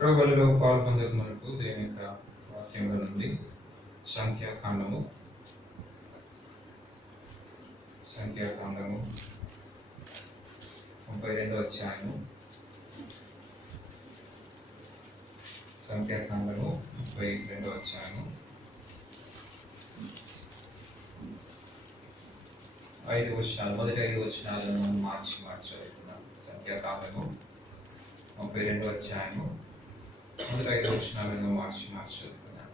ప్రభువులో పాల్పొందే మనకు దేవుని యొక్క వాక్యంలో నుండి సంఖ్యాకాండము 32వ అధ్యాయము. సంఖ్యాకాండము 32వ అధ్యాయము 5 వచనాలు, మొదటి 5 వచనాలను మనం మార్చి చదువుకున్నాం. సంఖ్యాకాండము 32వ అధ్యాయము మొదటి 5 వచనాలను మార్చి చదువుకున్నాం.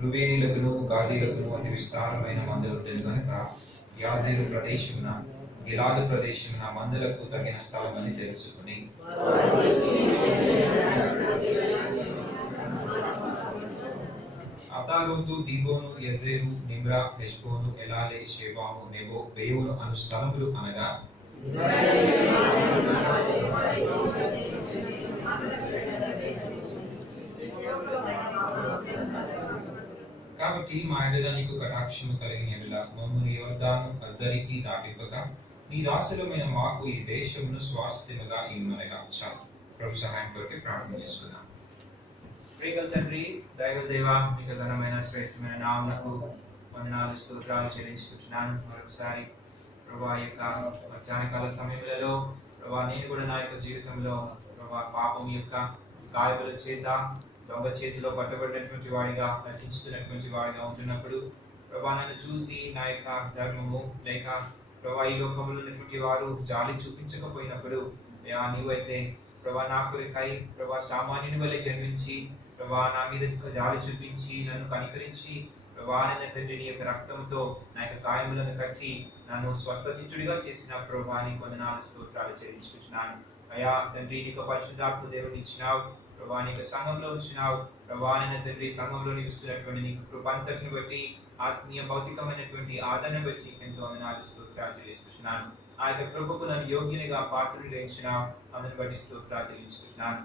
రూబేనీలకును గాదీలకును అతి విస్తారమైన మందలు ఉండేది కనుక యాజేరు ప్రదేశమున గిలాదు ప్రదేశమున మందలకు తగిన స్థలం అని తెలుసుకుని అతారోతు, దీబోను, యజేరు, నిమ్రా, హెష్బోను, ఎలాలే, షేబాము, నెబో, బేయోను అను స్థలములు అనగా కాబట్టి మా ఎడల నీకు కటాక్షము కలిగిన ఎడల మమ్మల్ని యోర్దాను అద్దరికి దాటిపక నీ దాసులమైన మాకు ఈ దేశమును స్వాస్థ్యముగా ఇమ్మనగా. చాలు. ప్రభు సహాయం కొరకు ప్రార్థన చేసుకున్నాం. ప్రియగల తండ్రి, దైవ దేవ, మీకు ఘనమైన శ్రేష్టమైన నామమునకు వందనాలు స్తోత్రాలు చెల్లించుకుంటున్నాను. మరొకసారి ప్రభా యొక్క మధ్యాహ్నకాల సమయంలో ప్రభా నేను కూడా నా యొక్క జీవితంలో ప్రభా పాపం యొక్క గాయముల చేత దొంగ చేతిలో పట్టబడినటువంటి వాడిగా నశించుతున్నటువంటి వాడిగా ఉంటున్నప్పుడు ప్రభా నన్ను చూసి నా యొక్క ధర్మము లేక ప్రభా ఈ లోకంలో ఉన్నటువంటి వారు జాలి చూపించకపోయినప్పుడు నీవైతే ప్రభా నా కొరకై ప్రభా సామాన్యుని వలె జన్మించి ప్రభా నా మీద జాలి చూపించి నన్ను కనికరించి ప్రభా నిన్న తండ్రి నీ యొక్క రక్తంతో నా యొక్క గాయములను కట్టి నన్ను స్వస్థచిత్తుడిగా చేసిన ప్రభా నీకు వందనాలు స్తోత్రాలు చెల్లించుకుంటున్నాను. అయా తండ్రి నీకు పరిశుద్ధాత్మ దేవుని ఇచ్చినావు ప్రభా, నీకు సంఘంలో ఉంచినావు ప్రభా. నిన్న తండ్రి సంఘంలో నీకు ఇస్తున్నటువంటి నీకు కృపాంతటిని బట్టి ఆత్మీయ భౌతికమైనటువంటి ఆదరణ బట్టి నీకు ఎంతో వందనాలు స్తోత్రాలు చెల్లిస్తున్నాను. ఆ యొక్క కృపకు నన్ను యోగ్యునిగా పాత్రుడిగా ఇచ్చినావు, అందుని బట్టి స్తోత్రాలు చెల్లించుకుంటున్నాను.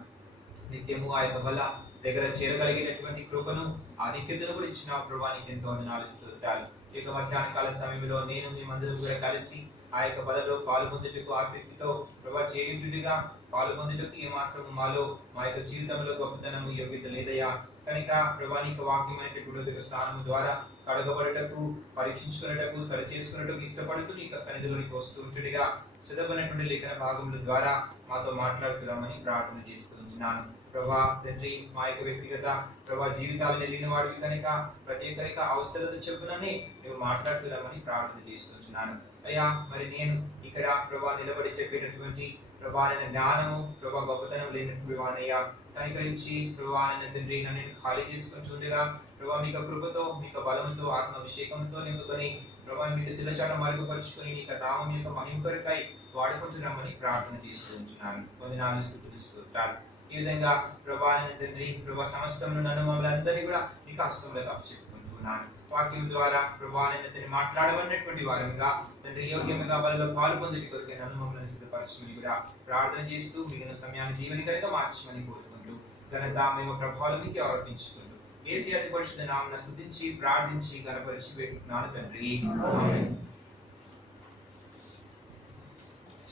నిత్యము ఆ యొక్క బల దగ్గర చేరగలిగినటువంటి కృపను ఆ నిత్యతను కూడా ఇచ్చినావు ప్రభా, నీకు ఎంతో వందనాలు స్తోత్రాలు. ఈ యొక్క మధ్యాహ్నకాల సమయంలో నేను మీ మందరం కూడా కలిసి ఆ యొక్క బలలో పాల్గొందుటకు ఆసక్తితో ప్రభా చేయుచుడిగా పాల్గొందుటకు ఏమాత్రం మాలో మా యొక్క జీవితంలో గొప్పతనము యోగ్యత లేదయ్యా. కనుక ప్రభా నీకు వాక్యమైనటువంటి స్థానము ద్వారా కడగబడటకు, పరీక్షించుకున్నటకు, సరి చేసుకున్నటకు ఇష్టపడుతూ నీకు సన్నిధిలోనికి వస్తూ ఉంటుడిగా చదవనటువంటి లేఖన భాగముల ద్వారా మాతో మాట్లాడుతున్నామని ప్రార్థన చేస్తూ ఉంటున్నాను. ప్రభా తండ్రి, మా యొక్క వ్యక్తిగత ప్రభా జీవితాలను ఎదిగిన వాడికి కనుక ప్రత్యేక అవసరత చెప్పునని నువ్వు మాట్లాడుతున్నామని ప్రార్థన చేస్తున్నాను. అయ్యా మరి నేను ఇక్కడ ప్రభా నిలబడి చెప్పేటటువంటి ప్రభా జ్ఞానము ప్రభా గొప్పతనం లేనటువంటి వానయ్యా కనికరించి ప్రభా తండ్రి నన్ను ఖాళీ చేసుకుంటుండగా ప్రభా మీకు కృపతో, మీకు బలముతో, ఆత్మాభిషేకంతో నింపుకొని ప్రభా మీకు శిలచాట మరుగుపరుచుకొని నీకు నామం యొక్క మహిమ కొరకై వాడుకుంటున్నామని ప్రార్థన చేస్తూ ఉంటున్నాను. వందనాలు స్తుతులు స్తోత్రాలు. ఈ విధంగా ప్రభా తండ్రి ప్రభా సమస్తమును నన్ను మమ్మల్ని అందరినీ కూడా నీకు హస్తంలోకి అప్పచెప్పుకుంటున్నాను. వాక్యం ద్వారా ప్రభా తండ్రి మాట్లాడబడినటువంటి వారంగా తండ్రి యోగ్యముగా బలలో పాల్పొందుటి కొరకే నన్ను మమ్మల్ని సిద్ధపరచమని కూడా ప్రార్థన చేస్తూ మిగిలిన సమయాన్ని దీవెనకరంగా మార్చమని కోరుకుంటూ ఘనత మేము ప్రభావం మీకు ఆరోపించుకుంటూ యేసు అతి పరిశుద్ధ నామమున స్తుతించి ప్రార్థించి ఘనపరిచి పెట్టుకున్నాను తండ్రి. ఆమేన్.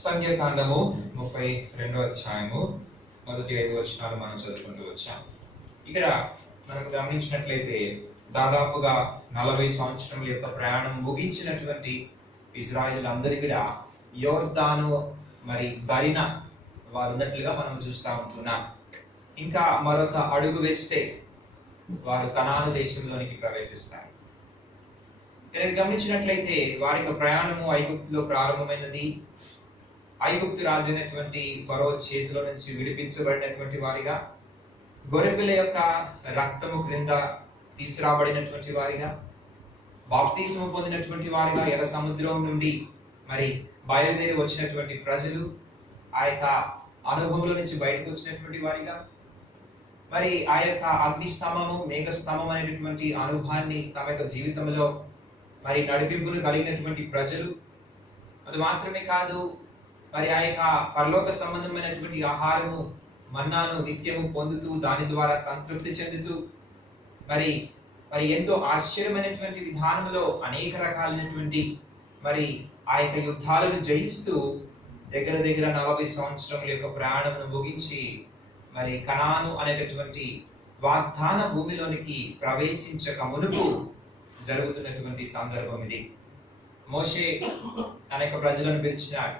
సంఖ్యాకాండము 32వ అధ్యాయము మొదటి 5 వచనాలు మనం చదువుకుంటూ వచ్చాం. ఇక్కడ మనం గమనించినట్లయితే దాదాపుగా 40 సంవత్సరముల యొక్క ప్రయాణం ముగించినటువంటి ఇశ్రాయేలులందరికీ కూడా యోర్దాను మరి దారిన వారు ఉన్నట్లుగా మనం చూస్తూ ఉంటున్నాం. ఇంకా మరొక అడుగు వేస్తే వారు కనాను దేశంలోనికి ప్రవేశిస్తారు. ఇక్కడ గమనించినట్లయితే వారి యొక్క ప్రయాణము ఐగుప్తులో ప్రారంభమైనది. ఐగుప్తు రాజు అయినటువంటి ఫరో చేతిలో నుంచి విడిపించబడినటువంటి వారిగా, గొర్రెపిల్ల యొక్క రక్తము క్రింద తీసుకురాబడినటువంటి వారిగా, బాప్తిస్మము పొందినటువంటి వారిగా, ఎర్ర సముద్రం నుండి మరి బయలుదేరి వచ్చినటువంటి ప్రజలు ఆ యొక్క అనుభవంలో నుంచి బయటకు వచ్చినటువంటి వారిగా, మరి ఆ యొక్క అగ్నిస్తంభము, మేఘస్తంభం అనేటటువంటి అనుభవాన్ని తమ యొక్క జీవితంలో మరి నడిపింపును కలిగినటువంటి ప్రజలు. అది మాత్రమే కాదు, మరి ఆ యొక్క పరలోక సంబంధమైనటువంటి ఆహారము మన్నాను నిత్యము పొందుతూ దాని ద్వారా సంతృప్తి చెందుతూ మరి ఎంతో ఆశ్చర్యమైనటువంటి విధానంలో అనేక రకాలైనటువంటి మరి ఆ యొక్క యుద్ధాలను జయిస్తూ దగ్గర 40 సంవత్సరముల యొక్క ప్రయాణమును ముగించి మరి కనాను అనేటటువంటి వాగ్దాన భూమిలోనికి ప్రవేశించక మునుపు జరుగుతున్నటువంటి సందర్భం ఇది. మోషే అనేక ప్రజలను పిలిచినాడు.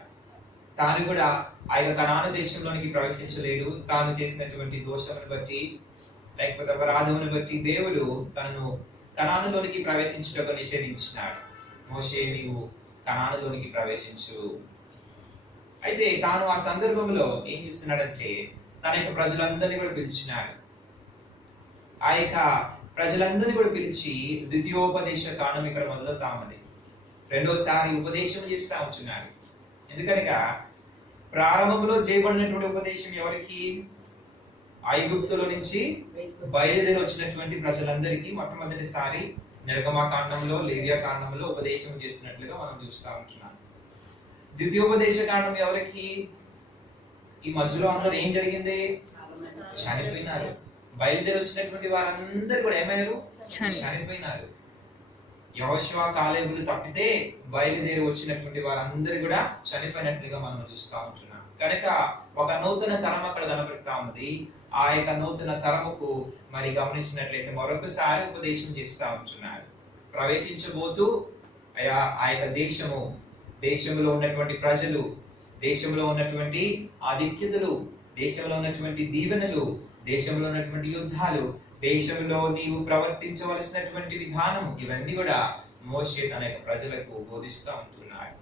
తాను కూడా ఆ యొక్క కనాను దేశంలోనికి ప్రవేశించలేడు. తాను చేసినటువంటి దోషమును బట్టి లేకపోతే అపరాధమును బట్టి దేవుడు తనను కనానులోనికి ప్రవేశించుటకు నిషేధించినాడు. మోషే, నీవు కనానులోనికి ప్రవేశించు. అయితే తాను ఆ సందర్భంలో ఏం చేస్తున్నాడంటే తన యొక్క ప్రజలందరినీ కూడా పిలిచినాడు. ఆ యొక్క ప్రజలందరినీ కూడా పిలిచి ద్వితీయోపదేశ కాండం ఇక్కడ మొదలుతామని రెండోసారి ఉపదేశం చేస్తా ఉంటున్నాడు. ఎందుకనగా ప్రారంభంలో చేయబడినటువంటి ఉపదేశం ఎవరికి? ఐగుప్తులో నుంచి బయలుదేరి వచ్చినటువంటి ప్రజలందరికీ మొట్టమొదటిసారి నిర్గమకాండంలో, లేవ్యాకాండంలో ఉపదేశం చేస్తున్నట్లుగా మనం చూస్తా ఉంటున్నాం. ద్వితీయోపదేశ కాండం ఎవరికి? ఈ మధ్యలో అందరూ ఏం జరిగింది? చనిపోయినారు. బయలుదేరి వచ్చినటువంటి వారందరూ కూడా ఏమైనారు? చనిపోయినారు. యెహోషువ, కాలేబులు తప్పితే బయలుదేరి వచ్చినటువంటి వారందరూ కూడా చనిపోయినట్లుగా మనం చూస్తా ఉంటున్నాం. కనుక ఒక నూతన తరం అక్కడ కనబడతా ఉన్నది. ఆ యొక్క నూతన తరముకు మరి గమనించినట్లయితే మరొకసారి ఉపదేశం చేస్తా ఉంటున్నాడు. ప్రవేశించబోతూ ఆ యొక్క దేశంలో ఉన్నటువంటి ప్రజలు, దేశంలో ఉన్నటువంటి ఆధిక్యతలు, దేశంలో ఉన్నటువంటి దీవెనలు, దేశంలో ఉన్నటువంటి యుద్ధాలు, దేశంలో నీవు ప్రవర్తించవలసినటువంటి విధానం, ఇవన్నీ కూడా మోషే తన యొక్క ప్రజలకు బోధిస్తూ ఉంటున్నాడు.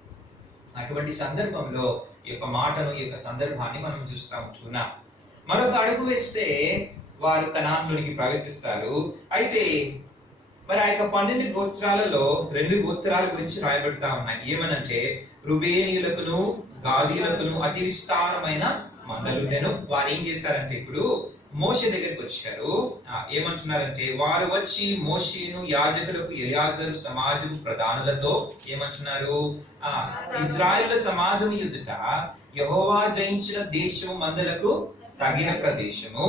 అటువంటి సందర్భంలో ఈ యొక్క మాటను, ఈ యొక్క సందర్భాన్ని మనం చూస్తూ ఉంటున్నాం. మరొక అడుగు వేస్తే వారు కనానులోనికి ప్రవేశిస్తారు. అయితే మరి ఆ యొక్క 12 గోత్రాలలో 2 గోత్రాల గురించి రాయబడతా ఉన్నాయి. ఏమనంటే రుబేనీయులకును గాదీయులకును అతి విస్తారమైన మందలుండెను. వారు ఏం చేశారంటే ఇప్పుడు మోషే దగ్గరికి వచ్చారు. ఏమంటున్నారంటే వారు వచ్చి మోషేను, యాజకులకు, ఎలియాజరు, సమాజం ప్రధానులతో ఏమంటున్నారు? ఇజ్రాయేలు సమాజం ఎదుట యెహోవా జయించిన దేశము మందలకు తగిన ప్రదేశము,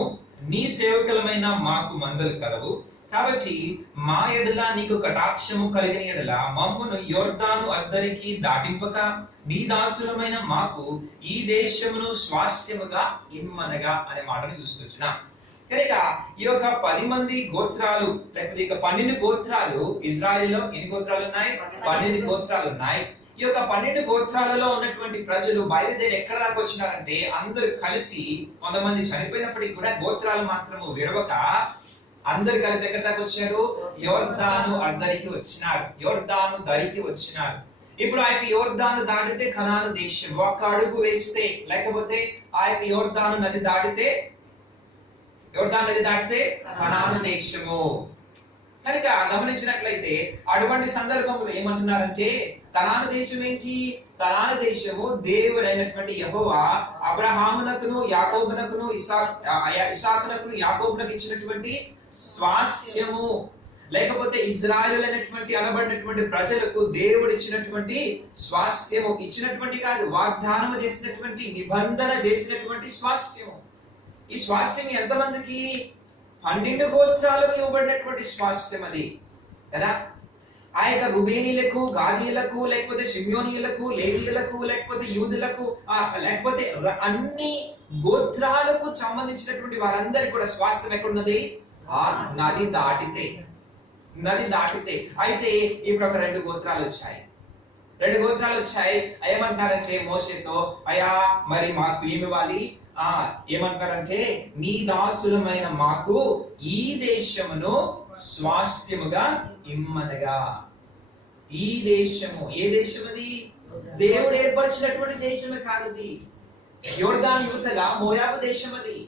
నీ సేవకులమైన మాకు మందలు కలవు. కాబట్టి మా ఎడల నీకు కటాక్షము కలిగిన ఎడల మమ్మును యొర్దాను అద్దరికి దాటింపక నీ దాసులమైన మాకు ఈ దేశమును స్వాస్థ్యముగా ఇమ్మనగా అనే మాటను చూస్తున్నాం. కనుక ఈ యొక్క 10 మంది గోత్రాలు లేకపోతే ఇక 12 గోత్రాలు, ఇజ్రాయెల్లో ఎన్ని గోత్రాలు ఉన్నాయి? 12 గోత్రాలు ఉన్నాయి. ఈ యొక్క 12 గోత్రాలలో ఉన్నటువంటి ప్రజలు బయలుదేరి ఎక్కడ దాకా వచ్చినారంటే అందరు కలిసి, కొంతమంది చనిపోయినప్పటికీ కూడా గోత్రాలు మాత్రము విడవక అందరు కలిసి ఎక్కడ దాకా వచ్చారు? యొర్దాను అద్దరికి వచ్చినారు, యొర్దాను దరికి వచ్చినారు. ఇప్పుడు ఆ యొక్క యొర్దాను దాటితే కనాను దేశం. ఒక్క అడుగు వేస్తే లేకపోతే ఆ యొక్క యొర్దాను నది దాటితే కనాను దేశము. కనుక గమనించినట్లయితే అటువంటి సందర్భంలో ఏమంటున్నారంటే కనాను దేశం ఏంటి? కనాను దేశము దేవుడైనటువంటి యెహోవా అబ్రహామునకును, యాకోబునకును, ఇస్సాకునకును, యాకోబునకు ఇచ్చినటువంటి స్వాస్థ్యము, లేకపోతే ఇజ్రాయెల్ అనేటువంటి అనబడినటువంటి ప్రజలకు దేవుడు ఇచ్చినటువంటి స్వాస్థ్యము. ఇచ్చినటువంటి కాదు, వాగ్దానం చేసినటువంటి, నిబంధన చేసినటువంటి స్వాస్థ్యము. ఈ స్వాస్థ్యం ఎంతమందికి? 12 గోత్రాలకు ఇవ్వబడినటువంటి స్వాస్థ్యం అది కదా. ఆ యొక్క రుబేనీలకు, గాదీయులకు, లేకపోతే షిమ్యోనీయులకు, లేవీయులకు, లేకపోతే యూదులకు, లేకపోతే అన్ని గోత్రాలకు సంబంధించినటువంటి వారందరికీ కూడా స్వాస్థ్యం ఎక్కడున్నది? ఆ నది దాటితే. అయితే ఇప్పుడు ఒక 2 గోత్రాలు వచ్చాయి. 2 గోత్రాలు వచ్చాయి. ఏమంటారంటే మోషేతో, అయ్యా మరి మాకు ఏమి ఇవ్వాలి? ఏమంటారంటే నీ దాసులమైన మాకు ఈ దేశమును స్వాస్థ్యముగా ఇమ్మనగా. ఈ దేశము ఏ దేశం అది? దేవుడు ఏర్పరిచినటువంటి దేశమే కాదు. యోర్దాను యువతగా మోయాబు దేశం అది.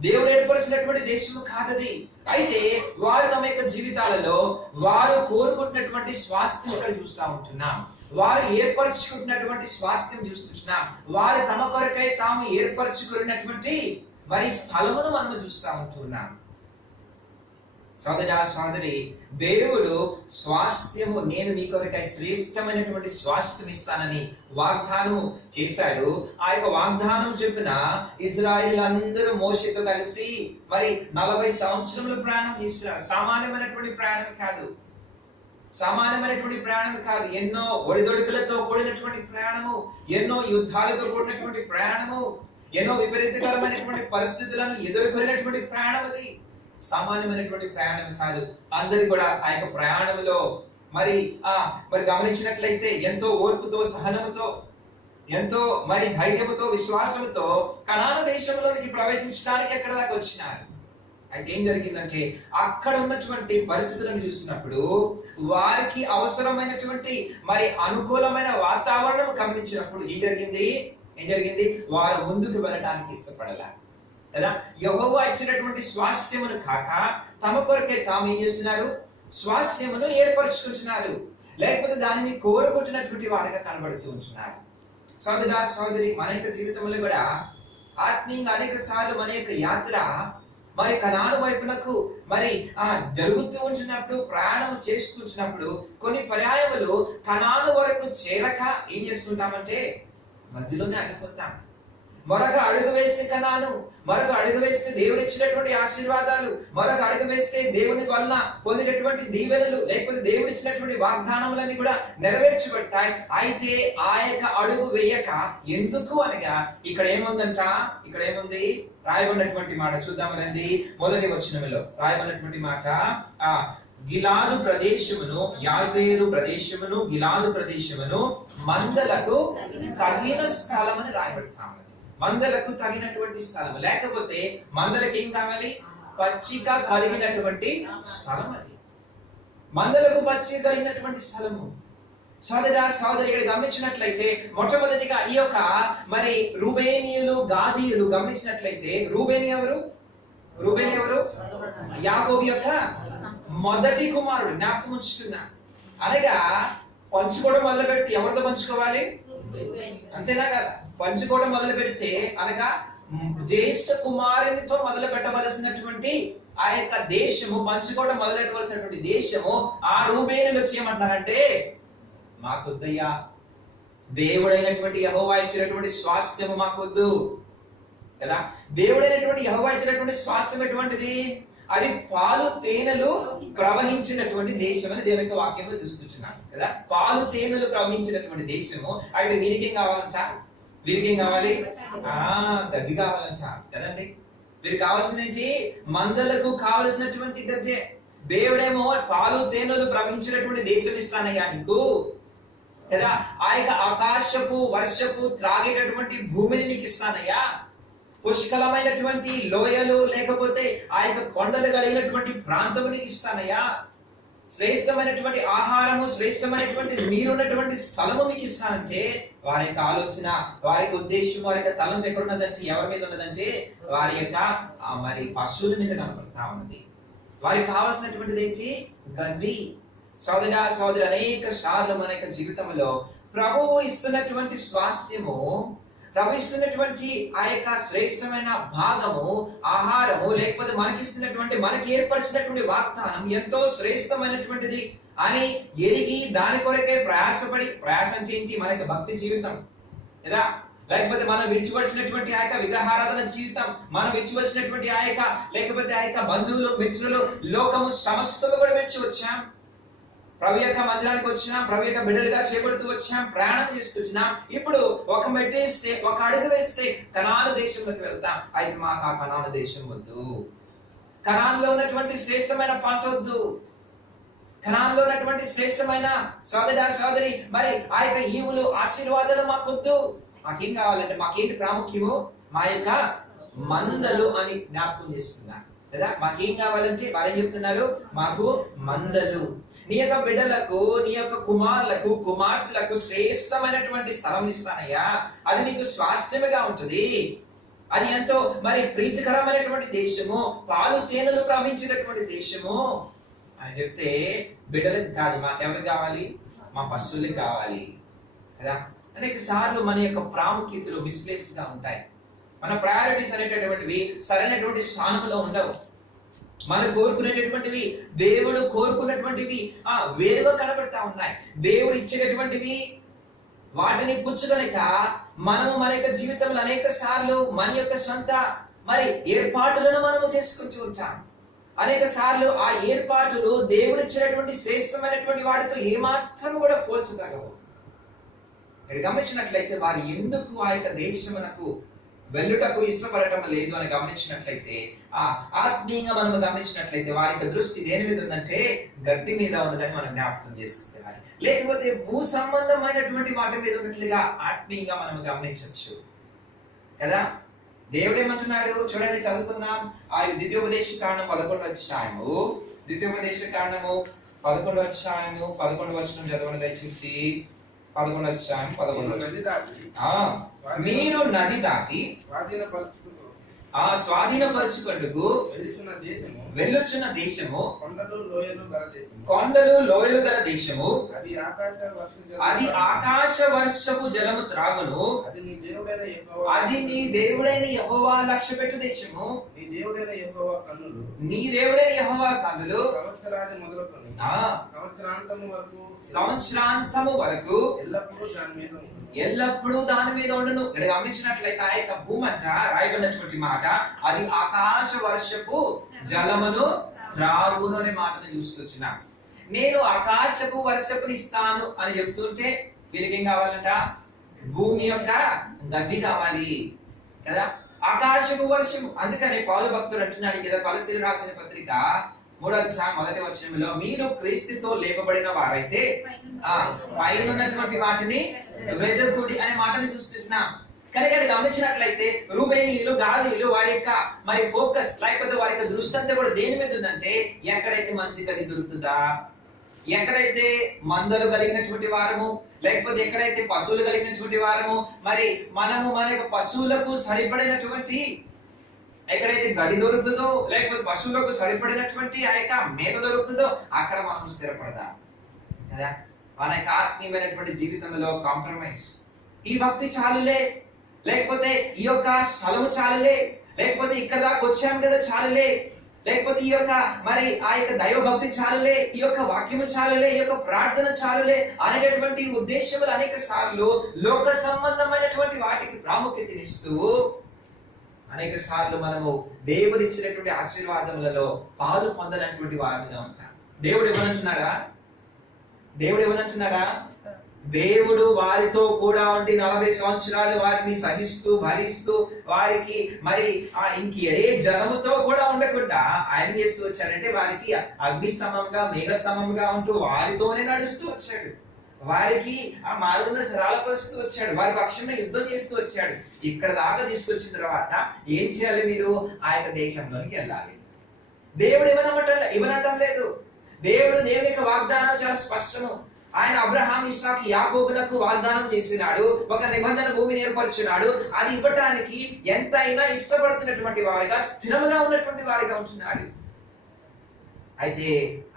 దేవుడు ఏర్పరిచినటువంటి దేశము కాదది. అయితే వారు తమ యొక్క జీవితాలలో వారు కోరుకుంటున్నటువంటి స్వాస్థ్యం ఇక్కడ చూస్తా ఉంటున్నాం. వారు ఏర్పరచుకుంటున్నటువంటి స్వాస్థ్యం చూస్తున్నాం. వారు తమ కొరకై తాము ఏర్పరచుకున్నటువంటి వారి స్థలమును మనం చూస్తా ఉంటున్నాం. సోదరా సోదరి, దేవుడు స్వాస్థ్యము, నేను మీ కొరకై శ్రేష్టమైనటువంటి స్వాస్థ్యం ఇస్తానని వాగ్దానం చేశాడు. ఆ యొక్క వాగ్దానం చెప్పిన ఇజ్రాయిల్ అందరూ మోషేతో కలిసి మరి 40 సంవత్సరముల ప్రయాణం చేస్తున్నారు. సామాన్యమైనటువంటి ప్రయాణం కాదు. ఎన్నో ఒడిదొడుకులతో కూడినటువంటి ప్రయాణము, ఎన్నో యుద్ధాలతో కూడినటువంటి ప్రయాణము. ఎన్నో విపరీతకరమైనటువంటి పరిస్థితులను ఎదుర్కొనేటువంటి ప్రయాణం అది. సామాన్యమైనటువంటి ప్రయాణం కాదు. అందరు కూడా ఆ యొక్క ప్రయాణంలో మరి గమనించినట్లయితే ఎంతో ఓర్పుతో, సహనముతో, ఎంతో మరి ధైర్యముతో, విశ్వాసంతో కనాను దేశంలోనికి ప్రవేశించడానికి ఎక్కడ దాకా వచ్చినారు. అయితే ఏం జరిగిందంటే అక్కడ ఉన్నటువంటి పరిస్థితులను చూసినప్పుడు వారికి అవసరమైనటువంటి మరి అనుకూలమైన వాతావరణం గమనించినప్పుడు ఏం జరిగింది? వారు ముందుకు వెళ్ళడానికి ఇష్టపడలా కదా. యెహోవా ఇచ్చినటువంటి స్వాస్థ్యమును కాక తమ కొరకే తాము ఏం చేస్తున్నారు? స్వాస్థ్యమును ఏర్పరచుకుంటున్నారు, లేకపోతే దానిని కోరుకుంటున్నటువంటి వారిగా కనబడుతూ ఉంటున్నారు. సోదరా సోదరి, మన యొక్క జీవితంలో కూడా ఆత్మీయంగా అనేక సార్లు మన యొక్క యాత్ర మరి కనాను వైపునకు మరి జరుగుతూ ఉంటున్నప్పుడు, ప్రయాణం చేస్తూ ఉంటున్నప్పుడు కొన్ని పర్యాయములు కనాను వరకు చేరక ఏం చేస్తుంటామంటే మధ్యలోనే ఆగిపోతాం. మరొక అడుగు వేస్తే కనాను, మరొక అడుగు వేస్తే దేవుడు ఇచ్చినటువంటి ఆశీర్వాదాలు, మరొక అడుగు వేస్తే దేవుని వలన పొందినటువంటి దీవెనలు, లేకపోతే దేవుడు ఇచ్చినటువంటి వాగ్దానములన్నీ కూడా నెరవేర్చబడతాయి. అయితే ఆ యొక్క అడుగు వేయక ఎందుకు అనగా ఇక్కడ ఏముంది రాయబడినటువంటి మాట చూద్దాం రండి. మొదటి వచనములో రాయబడినటువంటి మాట, గిలాదు ప్రదేశమును, యాజేరు ప్రదేశమును, గిలాదు ప్రదేశమును మందలకు తగిన స్థలం అని రాయబడతాము. మందలకు తగినటువంటి స్థలం, లేకపోతే మందలకు ఏం కావాలి? పచ్చిక కలిగినటువంటి స్థలం. అది మందలకు పచ్చిక కలిగినటువంటి స్థలము. సోదరా సోదరి, ఇక్కడ గమనించినట్లయితే మొట్టమొదటిగా ఈ యొక్క మరి రూబేనీయులు, గాదీయులు గమనించినట్లయితే రూబేని ఎవరు? యాకోబు యొక్క మొదటి కుమారుడు. జ్ఞాపకం ఉంచుతున్నా. అనగా పంచుకోవడం మొదలు పెడితే ఎవరితో పంచుకోవాలి? అంతేనా కదా? పంచుకోవడం మొదలు పెడితే అనగా జ్యేష్ఠ కుమారునితో మొదలు పెట్టవలసినటువంటి ఆ యొక్క దేశము, పంచుకోవడం మొదలెట్టవలసినటువంటి దేశము ఆ రూబేనులు వచ్చి ఏమంటారంటే, మాకొద్దయ్యా, దేవుడైనటువంటి యెహోవా ఇచ్చినటువంటి స్వాస్థ్యము మాకొద్దు కదా. దేవుడైనటువంటి యెహోవా ఇచ్చినటువంటి స్వాస్థ్యం ఎటువంటిది? అది పాలు తేనెలు ప్రవహించినటువంటి దేశం అని దేవుని వాక్యంలో చూస్తున్నాం కదా. పాలు తేనెలు ప్రవహించినటువంటి దేశము. అయితే వీరికి ఏం కావాలంట? వీరికి కావాలి? గడ్డి కావాలంట కదండి. వీరికి కావాల్సింది మందలకు కావలసినటువంటి గద్దె. దేవుడేమో పాలు తేనెలు ప్రవహించినటువంటి దేశం ఇస్తానయ్యా నీకు కదా. ఆ యొక్క ఆకాశపు వర్షపు త్రాగేటటువంటి భూమిని నీకు ఇస్తానయ్యా. పుష్కలమైనటువంటి లోయలు, లేకపోతే ఆ యొక్క కొండలు కలిగినటువంటి ప్రాంతం నీకు ఇస్తానయ్యా. శ్రేష్టమైనటువంటి ఆహారము, శ్రేష్టమైనటువంటి నీరున్నటువంటి స్థలము మీకు ఇస్తానంటే వారి యొక్క ఆలోచన, వారి యొక్క ఉద్దేశం, వారి యొక్క తలంపు ఎక్కడున్నదంటే ఎవరి మీద ఉన్నదంటే వారి యొక్క మరి పశువుల మీద కనపడతా ఉన్నది. వారికి కావాల్సినటువంటిది ఏంటి? గడ్డి. సోదరి, అనేక సార్లు మన యొక్క జీవితంలో ప్రభువు ఇస్తున్నటువంటి స్వాస్థ్యము, ప్రభు ఇస్తున్నటువంటి ఆ యొక్క శ్రేష్టమైన భాగము, ఆహారము, లేకపోతే మనకిస్తున్నటువంటి, మనకి ఏర్పరిచినటువంటి వాగ్దానం ఎంతో శ్రేష్టమైనటువంటిది అని ఎరిగి దాని కొరకే ప్రయాసం చేయించి మన యొక్క భక్తి జీవితం కదా. లేకపోతే మనం విడిచివచ్చినటువంటి ఆ యొక్క విగ్రహారాధన జీవితం, మనం విడిచివచ్చినటువంటి ఆ యొక్క, లేకపోతే ఆ యొక్క బంధువులు, మిత్రులు, లోకము సమస్తము కూడా విడిచి వచ్చాం. ప్రభు యొక్క మందిరానికి వచ్చినాం, ప్రభు యొక్క బిడ్డలుగా చేపడుతూ వచ్చాం, ప్రయాణం చేస్తున్నాం. ఇప్పుడు ఒక మెట్టేస్తే, ఒక అడుగు వేస్తే కనాను దేశంలోకి వెళ్తాం. అయితే మాకు ఆ కనాను దేశం వద్దు, కనాన్లో ఉన్నటువంటి శ్రేష్టమైన పంట వద్దు, కనాన్లో ఉన్నటువంటి శ్రేష్టమైన సోదరి మరి ఆ యొక్క ఈవులు, ఆశీర్వాదాలు మాకొద్దు. మాకేం కావాలంటే, మాకేంటి ప్రాముఖ్యము? మా యొక్క మందలు అని జ్ఞాపకం చేస్తున్నారు కదా. మాకేం కావాలంటే వారు ఏం చెప్తున్నారు? మాకు మందలు. నీ యొక్క బిడ్డలకు, నీ యొక్క కుమారులకు, కుమార్తెలకు శ్రేష్టమైనటువంటి స్థలం ఇస్తానయ్యా. అది నీకు స్వాస్థ్యముగా ఉంటుంది. అది ఎంతో మరి ప్రీతికరమైనటువంటి దేశము, పాలు తేనెలు ప్రవహించినటువంటి దేశము అని చెప్తే బిడ్డలకు కాదు, మాకెవరికి కావాలి? మా పశువులకు కావాలి కదా. అనేక సార్లు మన యొక్క ప్రాముఖ్యతలు మిస్ప్లేస్డ్ గా ఉంటాయి. మన ప్రయారిటీస్ అనేటటువంటివి సరైనటువంటి స్థానంలో ఉండవు. మనం కోరుకునేటటువంటివి, దేవుడు కోరుకున్నటువంటివి వేరుగా కనబడతా ఉన్నాయి. దేవుడు ఇచ్చేటటువంటివి వాటిని పుచ్చుకొనక మనము మన యొక్క జీవితంలో అనేక సార్లు మన యొక్క సొంత మరి ఏర్పాటులను మనము చేసుకుంటూ ఉంటాం. అనేక సార్లు ఆ ఏర్పాటులు దేవుడు ఇచ్చినటువంటి శ్రేష్టమైనటువంటి వాటితో ఏమాత్రం కూడా పోల్చగలవు. ఇక్కడ గమనించినట్లయితే వారు ఎందుకు ఆ యొక్క దేశమునకు వెళ్ళుటకు ఇష్టపడటం లేదు అని గమనించినట్లయితే, ఆత్మీయంగా మనం గమనించినట్లయితే వారి యొక్క దృష్టి దేని మీద ఉందంటే గడ్డి మీద ఉన్నదని మనం జ్ఞాపకం చేసుకోవాలి. లేకపోతే భూ సంబంధమైనటువంటి వాటి మీద ఉన్నట్లుగా ఆత్మీయంగా మనం గమనించవచ్చు కదా. దేవుడు ఏమంటున్నాడు చూడండి, చదువుకుందాం. ద్వితీయోపదేశ కాండం 11వ అధ్యాయము, ద్వితీయోపదేశ కాండము 11వ అధ్యాయము 11వ వచనం చదవండి దయచేసి. 11వ అధ్యాయం 11. మీరు నది దాటి స్వాధీనపరచుకొనుటకు వెళ్ళుచున్న దేశము కొండలు లోయలు గల దేశము, అది ఆకాశ వర్షపు జలము త్రాగును, అది నీ దేవుడైన యెహోవా లక్ష్యపెట్టు దేశము, నీ దేవుడైన యెహోవా కన్నులు సంవత్సరాంతము వరకు ఎల్లప్పుడూ దాని మీద ఉండును. ఇక్కడ గమనించినట్లయితే ఆ యొక్క భూమి అంట రాయబడినటువంటి మాట, అది ఆకాశ వర్షపు జలమును త్రాగును అనే మాటను చూస్తున్నా. నేను ఆకాశపు వర్షపుని ఇస్తాను అని చెప్తుంటే వీళ్ళకి ఏం కావాలంట? భూమి యొక్క గడ్డి కావాలి కదా, ఆకాశపు వర్షము. అందుకని పౌలు భక్తుడు అంటున్నాడు కదా, కొలస్సీయులకు రాసిన పత్రిక 3వ అధ్యాయం 1వ వచనంలో, మీరు క్రీస్తుతో లేపబడిన వారైతే పైన ఉన్నటువంటి వాటిని వెదకుడి అనే మాటని చూస్తున్నాం. కనుక గమనించినట్లయితే రూబేనీయులు, గాదీయులు వారి యొక్క మరి ఫోకస్ లేకపోతే వారి యొక్క దృష్టి అంతా కూడా దేని మీద ఉందంటే, ఎక్కడైతే మంచి గడ్డి దొరుకుతుందా, ఎక్కడైతే మందలు కలిగినటువంటి వారము, లేకపోతే ఎక్కడైతే పశువులు కలిగినటువంటి వారము, మరి మనము మన యొక్క పశువులకు సరిపడినటువంటి ఎక్కడైతే గడి దొరుకుతుందో, లేకపోతే పశువులకు సరిపడినటువంటి ఆ యొక్క మేత దొరుకుతుందో అక్కడ మనం స్థిరపడదాం కదా. మన యొక్క ఆత్మీయమైనటువంటి జీవితంలో కాంప్రమైజ్, ఈ భక్తి చాలులే, లేకపోతే ఈ యొక్క స్థలము చాలులే, లేకపోతే ఇక్కడ దాకా వచ్చాం కదా చాలులే, లేకపోతే ఈ యొక్క మరి ఆ యొక్క దైవ భక్తి చాలులే, ఈ యొక్క వాక్యము చాలులే, ఈ యొక్క ప్రార్థన చాలులే అనేటటువంటి ఉద్దేశములు అనేక సార్లు లోక సంబంధమైనటువంటి వాటికి ప్రాముఖ్యతనిస్తూ అనేక సార్లు మనము దేవుడు ఇచ్చినటువంటి ఆశీర్వాదములలో పాలు పొందనటువంటి వారిగా ఉంటాం. దేవుడు ఏమనంటున్నాడా? దేవుడు వారితో కూడా ఉండి 40 సంవత్సరాలు వారిని సహిస్తూ భరిస్తూ వారికి మరి ఇంక ఏ జలముతో కూడా ఉండకుండా ఆయన చేస్తూ వచ్చాడంటే, వారికి అగ్నిస్తంభంగా మేఘస్తంభంగా ఉంటూ వారితోనే నడుస్తూ వచ్చాడు, వారికి ఆ మార్గంలో సరళపరుస్తూ వచ్చాడు, వారి పక్షంలో యుద్ధం చేస్తూ వచ్చాడు. ఇక్కడ దాకా తీసుకొచ్చిన తర్వాత ఏం చేయాలి? మీరు ఆ యొక్క దేశంలోనికి వెళ్ళాలి. దేవుడు ఇవ్వనటం లేదు. దేవుని యొక్క వాగ్దానం చాలా స్పష్టము. ఆయన అబ్రహాం, ఇస్సాకు, యాకోబులకు వాగ్దానం చేసినాడు, ఒక నిబంధన భూమిని ఏర్పరిచినాడు. అది ఇవ్వటానికి ఎంతైనా ఇష్టపడుతున్నటువంటి వారిగా, స్థిరముగా ఉన్నటువంటి వారిగా ఉంటున్నాడు. అయితే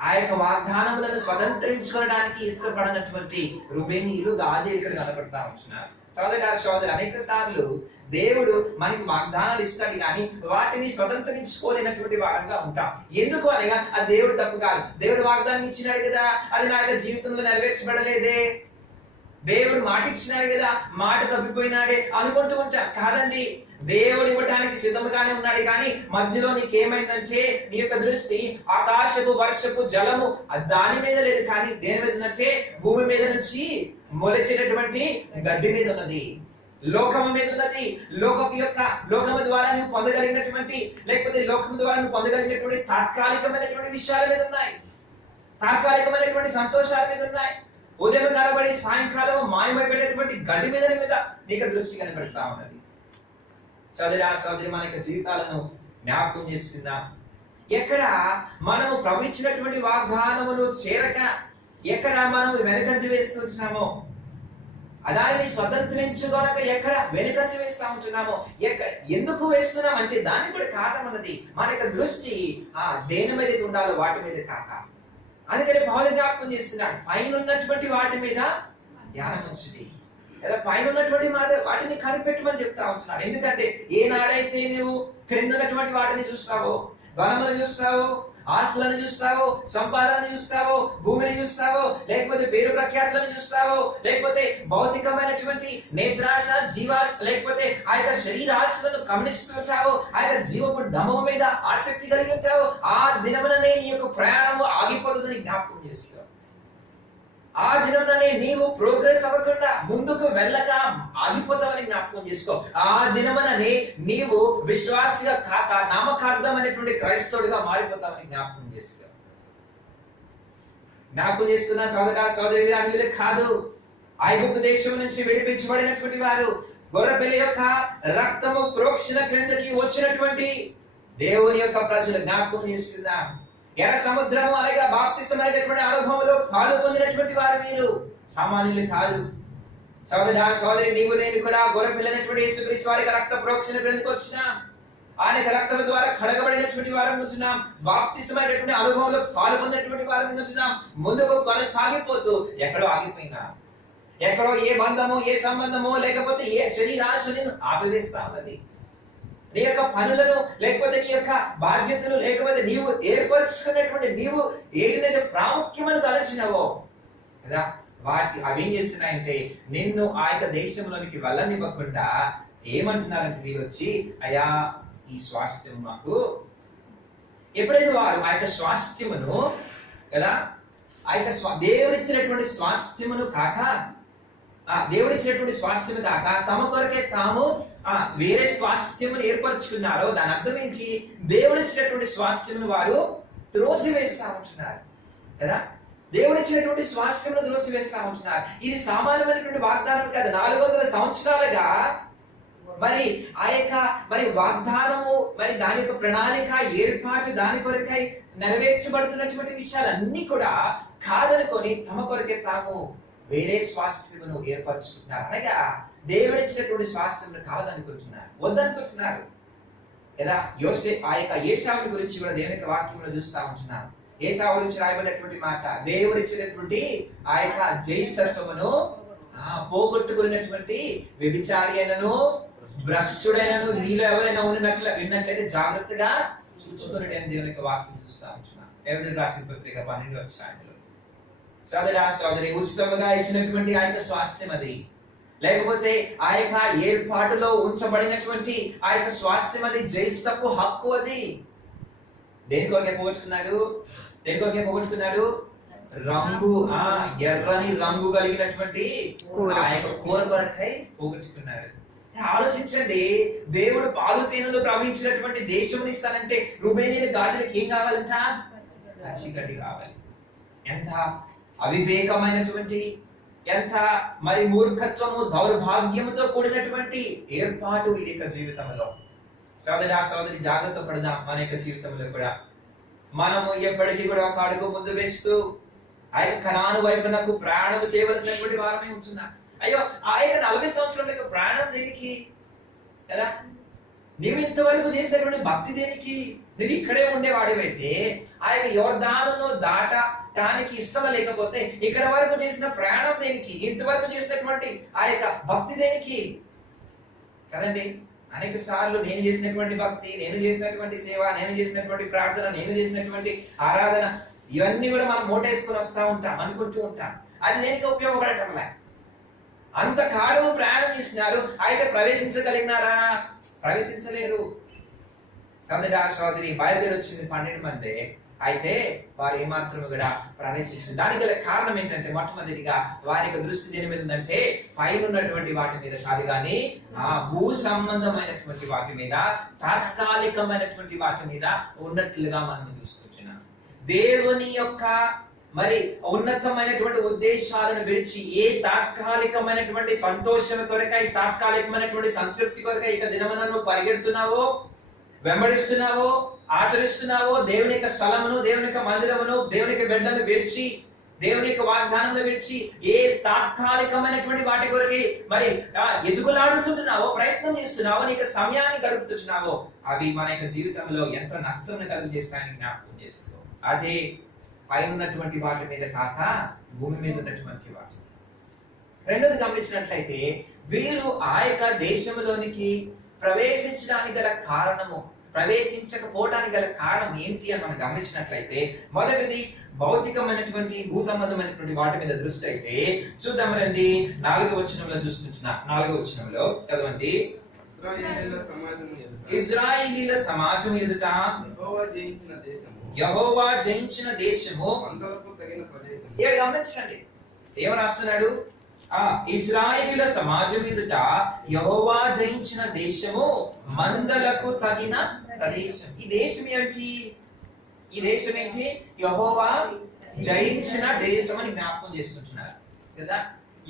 ఆ యొక్క వాగ్దానములను స్వతంత్రించుకోవడానికి ఇష్టపడినటువంటి రూబేనీయులు, గాదీయులు ఇక్కడ కనబడతా ఉంటున్నారు. సోదరి అనేక సార్లు దేవుడు మనకి వాగ్దానాలు ఇస్తాడు కానీ వాటిని స్వతంత్రించుకోలేనటువంటి వారంగా ఉంటాం. ఎందుకు అనగా ఆ దేవుడు తప్పు కాదు. దేవుడు వాగ్దానం ఇచ్చినాడు కదా, అది నా యొక్క జీవితంలో నెరవేర్చబడలేదే, దేవుడు మాట ఇచ్చినాడు కదా, మాట తప్పిపోయినాడే అనుకుంటూ ఉంటాం. కాదండి, దేవుడు ఇవ్వటానికి సిద్ధముగానే ఉన్నాడు కానీ మధ్యలో నీకేమైందంటే నీ యొక్క దృష్టి ఆకాశపు వర్షపు జలము దాని మీద లేదు, కానీ దేని మీద ఉందంటే భూమి మీద నుంచి మొలచేటటువంటి గడ్డి మీద ఉన్నది, లోకము మీద ఉన్నది. లోకము ద్వారా నువ్వు పొందగలిగినటువంటి, లేకపోతే లోకము ద్వారా నువ్వు పొందగలిగినటువంటి తాత్కాలికమైనటువంటి విషయాల మీద ఉన్నాయి, తాత్కాలికమైనటువంటి సంతోషాల మీద ఉన్నాయి. ఉదయం కనబడి సాయంకాలం మాయమైపోయేటటువంటి గడ్డి మీద నీకు దృష్టి కనబడతా ఉన్నది. సోదరి మన యొక్క జీవితాలను జ్ఞాపకం చేస్తుందా? ఎక్కడ మనము ప్రభు ఇచ్చినటువంటి వాగ్దానమును చేరక ఎక్కడ మనం వెనుకంజ వేస్తూ ఉంటున్నామో, దానిని స్వతంత్రించుకోనక ఎక్కడ వెనుకంజ వేస్తూ ఉంటున్నామో, ఎందుకు వేస్తున్నాం అంటే దానికి కూడా కారణం ఉన్నది. మన యొక్క దృష్టి దేని మీద ఉండాలో వాటి మీద కాక. అందుకని పౌలు జ్ఞాపకం చేస్తున్నాడు, పైన ఉన్నటువంటి వాటి మీద ధ్యానం ఉంచుడి, లేదా పైన ఉన్నటువంటి వాటిని కనిపెట్టమని చెప్తా ఉంటున్నాడు. ఎందుకంటే ఏనాడైతే నువ్వు క్రింద ఉన్నటువంటి వాటిని చూస్తావో, ధనమును చూస్తావో, ఆస్తులను చూస్తావో, సంపాదనను చూస్తావో, భూమిని చూస్తావో, లేకపోతే పేరు ప్రఖ్యాతులను చూస్తావో, లేకపోతే భౌతికమైనటువంటి నేత్రాశ, జీవాశ, లేకపోతే ఆ యొక్క శరీరాశలను గమనిస్తుంటావో, ఆ యొక్క జీవపు డమం మీద ఆసక్తి కలిగి ఉంటావో, ఆ దినముననే నీ యొక్క ప్రయాణము ఆగిపోతుందని జ్ఞాపకం చేస్తావు. ఆ దినముననే నీవు ప్రోగ్రెస్ అవ్వకుండా ముందుకు వెళ్ళక ఆగిపోతావని జ్ఞాపకం చేసుకో. ఆ దినముననే నీవు విశ్వాసిగా కాక నామకార్థమైనటువంటి క్రైస్తవుడిగా మారిపోతావని జ్ఞాపకం చేసుకో. జ్ఞాపకం చేసుకున్న సోదర సోదరి అన్యులే కాదు, ఐగుప్తు దేశం నుంచి విడిపించబడినటువంటి వారు, గొర్రెపిల్ల యొక్క రక్తము ప్రోక్షణ క్రిందకి వచ్చినటువంటి దేవుని యొక్క ప్రజలు జ్ఞాపకం చేసుకుందాం. ఎర్ర సముద్రము అనగా బాప్తిసమైనటువంటి అనుభవంలో పాలు పొందినటువంటి వారు వీరు సామాన్యులు కాదు. సోదరా సోదరి, నీవు నేను కూడా గొర్రెపిల్లైనటువంటి యేసుక్రీస్తు వారి రక్త ప్రోక్షణ క్రిందకి వచ్చిన ఆయన రక్తం ద్వారా కడగబడినటువంటి వారు ఉంటున్నాం. బాప్తిసమైనటువంటి అనుభవంలో పాలు పొందినటువంటి వారు ఉంటున్నాం. ముందుకు కొనసాగిపోతూ ఎక్కడో ఆగిపోయినా, ఎక్కడో ఏ బంధము ఏ సంబంధము లేకపోతే ఏ శరీరాశు నిన్ను ఆపివేస్తా ఉన్నది. నీ యొక్క పనులను లేకపోతే నీ యొక్క బాధ్యతలు లేకపోతే నీవు ఏర్పరచుకున్నటువంటి నీవు ఏంటంటే ప్రాముఖ్యమని తలచినవో కదా, అవి ఏం చేస్తున్నాయంటే నిన్ను ఆ యొక్క దేశంలోనికి వెళ్ళనివ్వకుండా ఏమంటున్నారంటే వీరు వచ్చి, అయ్యా ఈ స్వాస్థ్యం మాకు. ఎప్పుడైతే వారు ఆ యొక్క స్వాస్థ్యమును కదా, ఆ యొక్క దేవుడిచ్చినటువంటి స్వాస్థ్యమును కాక దేవుడిచ్చినటువంటి స్వాస్థ్యము కాక తమ కొరకే తాము వేరే స్వాస్థ్యమును ఏర్పరచుకున్నారో దాని అర్థం ఏంటి? దేవుడిచ్చినటువంటి స్వాస్థ్యమును వారు త్రోసివేస్తా ఉంటున్నారు కదా. దేవుడిచ్చినటువంటి స్వాస్థ్యమును త్రోసివేస్తా ఉంటున్నారు. ఇది సామాన్యమైనటువంటి వాగ్దానం కాదు. 400 సంవత్సరాలుగా మరి ఆ యొక్క వాగ్దానము మరి దాని యొక్క ప్రణాళిక ఏర్పాటు దాని కొరకై నెరవేర్చబడుతున్నటువంటి విషయాలన్నీ కూడా కాదనుకొని తమ కొరకే తాము వేరే స్వాస్థ్యమును ఏర్పరచుకుంటున్నారు. అనగా దేవుడిచ్చినటువంటి స్వాస్థ్యమును కాదనుకుంటున్నారు, వద్దనుకుంటున్నారు కదా. ఆ యొక్క ఏశావుని గురించి కూడా దేవుని యొక్క వాక్యంలో చూస్తా ఉంటున్నారు. ఏశావు గురించి రాయబడినటువంటి మాట, దేవుడిచ్చినటువంటి ఆ యొక్క జైస్తత్వమును పోగొట్టుకున్నటువంటి వ్యభిచారి అయినను భ్రష్టుడైనను మీలో ఎవరైనా విన్నట్లయితే జాగ్రత్తగా చూసుకుని దేవుని యొక్క వాక్యం చూస్తా ఉంటున్నాను. ఎవరి రాసిన పత్రిక 12వ అధ్యాయంలో. సోదరా సోదరి, ఉచితంగా ఇచ్చినటువంటి ఆ యొక్క స్వాస్థ్యం అది, లేకపోతే ఆ యొక్క ఏర్పాటులో ఉంచబడినటువంటి ఆ యొక్క స్వాస్థ్యం అది, జ్యేష్ఠపు హక్కు అది. దేని కొరకే పోగొట్టుకున్నాడు? దేని కొరకే పోగొట్టుకున్నాడు? రంగు ఎర్రని రంగు కలిగినటువంటి ఆ యొక్క కూర కొరకై పోగొట్టుకున్నాడు. ఆలోచించండి, దేవుడు పాలు తేనెలు ప్రవహించినటువంటి దేశం ఇస్తానంటే రుబేనీయుల గాడిదలకు ఏం కావాలంట? పచ్చిగడ్డి కావాలి. ఎంత అవివేకమైనటువంటి, ఎంత మరి మూర్ఖత్వము దౌర్భాగ్యముతో కూడినటువంటి ఏర్పాటు వీరి యొక్క జీవితంలో. సోదరా సోదరి, జాగ్రత్త పడదాం. మన యొక్క జీవితంలో కూడా మనము ఎప్పటికీ కూడా ఒక అడుగు ముందు వేస్తూ ఆ యొక్క కనాను వైపునకు ప్రయాణం చేయవలసినటువంటి వారమే ఉంటున్నాం. అయ్యో, ఆ యొక్క 40 సంవత్సరాల యొక్క ప్రయాణం దేనికి కదా? నువ్వు ఇంతవరకు చేసినటువంటి భక్తి దేనికి? నువ్వు ఇక్కడే ఉండేవాడివైతే ఆ యొక్క యోర్దానును దాటడానికి ఇష్టం లేకపోతే ఇక్కడ వరకు చేసిన ప్రయాణం దేనికి? ఇంతవరకు చేసినటువంటి ఆ యొక్క భక్తి దేనికి కదండి? అనేక సార్లు నేను చేసినటువంటి భక్తి, నేను చేసినటువంటి సేవ, నేను చేసినటువంటి ప్రార్థన, నేను చేసినటువంటి ఆరాధన, ఇవన్నీ కూడా మనం మోటేసుకొని వస్తా ఉంటాం, అనుకుంటూ ఉంటాం. అది దేనికి ఉపయోగపడటం లే. అంతకాలం ప్రయాణం చేసినారు, అయితే ప్రవేశించగలిగినారా? ప్రవేశించలేరు. సోదరా సోదరి, బయలుదేరి వచ్చింది 12 మంది, అయితే వారు ఏమాత్రం కూడా ప్రవేశించారు. దానికి గల కారణం ఏంటంటే, మొట్టమొదటిగా వారి యొక్క దృష్టి దేని మీద ఉందంటే పైన ఉన్నటువంటి వాటి మీద కాదు, కానీ ఆ భూ సంబంధమైనటువంటి వాటి మీద, తాత్కాలికమైనటువంటి వాటి మీద ఉన్నట్లుగా మనం చూస్తున్నాం. దేవుని యొక్క మరి ఉన్నతమైనటువంటి ఉద్దేశాలను విడిచి ఏ తాత్కాలికమైనటువంటి సంతోషం కొరకై, తాత్కాలికమైనటువంటి సంతృప్తి కొరకై ఇక దినములను పరిగెడుతున్నావో, వెంబడిస్తున్నావో, ఆచరిస్తున్నావో, దేవుని యొక్క స్థలమును, దేవుని యొక్క మందిరమును, దేవుని యొక్క బిడ్డను విడిచి, దేవుని యొక్క వాగ్దానమును విడిచి ఏ తాత్కాలికమైనటువంటి వాటి కొరకి మరి ఎదుగులాడుతుంటున్నావో, ప్రయత్నం చేస్తున్నావో, నీకు సమయాన్ని గడుపుతున్నావో, అవి మన యొక్క జీవితంలో ఎంత నష్టం కలుగు చేస్తాయని జ్ఞాపకం చేసుకో. అదే పైన ఉన్నటువంటి వాటి మీద కాక భూమి మీద ఉన్నటువంటి వాటి. రెండోది గమనించినట్లయితే, వీరు ఆ యొక్క దేశంలోనికి ప్రవేశించడానికి గల కారణము, ప్రవేశించకపోవడానికి గల కారణం ఏంటి అని మనం గమనించినట్లయితే, మొదటిది భౌతికమైనటువంటి భూ సంబంధమైనటువంటి వాటి మీద దృష్టి అయితే చూద్దాం రండి. 4వ వచనంలో చూస్తున్నా, 4వ వచనంలో చదవండి. ఇశ్రాయేలీయుల సమాజం ఎదుట యెహోవా జయించిన దేశము. గమనించండి, ఏమని రాస్తున్నాడు? ఇశ్రాయేలీయుల సమాజం ఎదుట యెహోవా జయించిన దేశము మందలకు తగిన ప్రదేశం. ఈ దేశం ఏంటి? ఈ దేశం ఏంటి? యెహోవా జయించిన దేశం అని జ్ఞాపకం చేస్తుంటున్నారు కదా.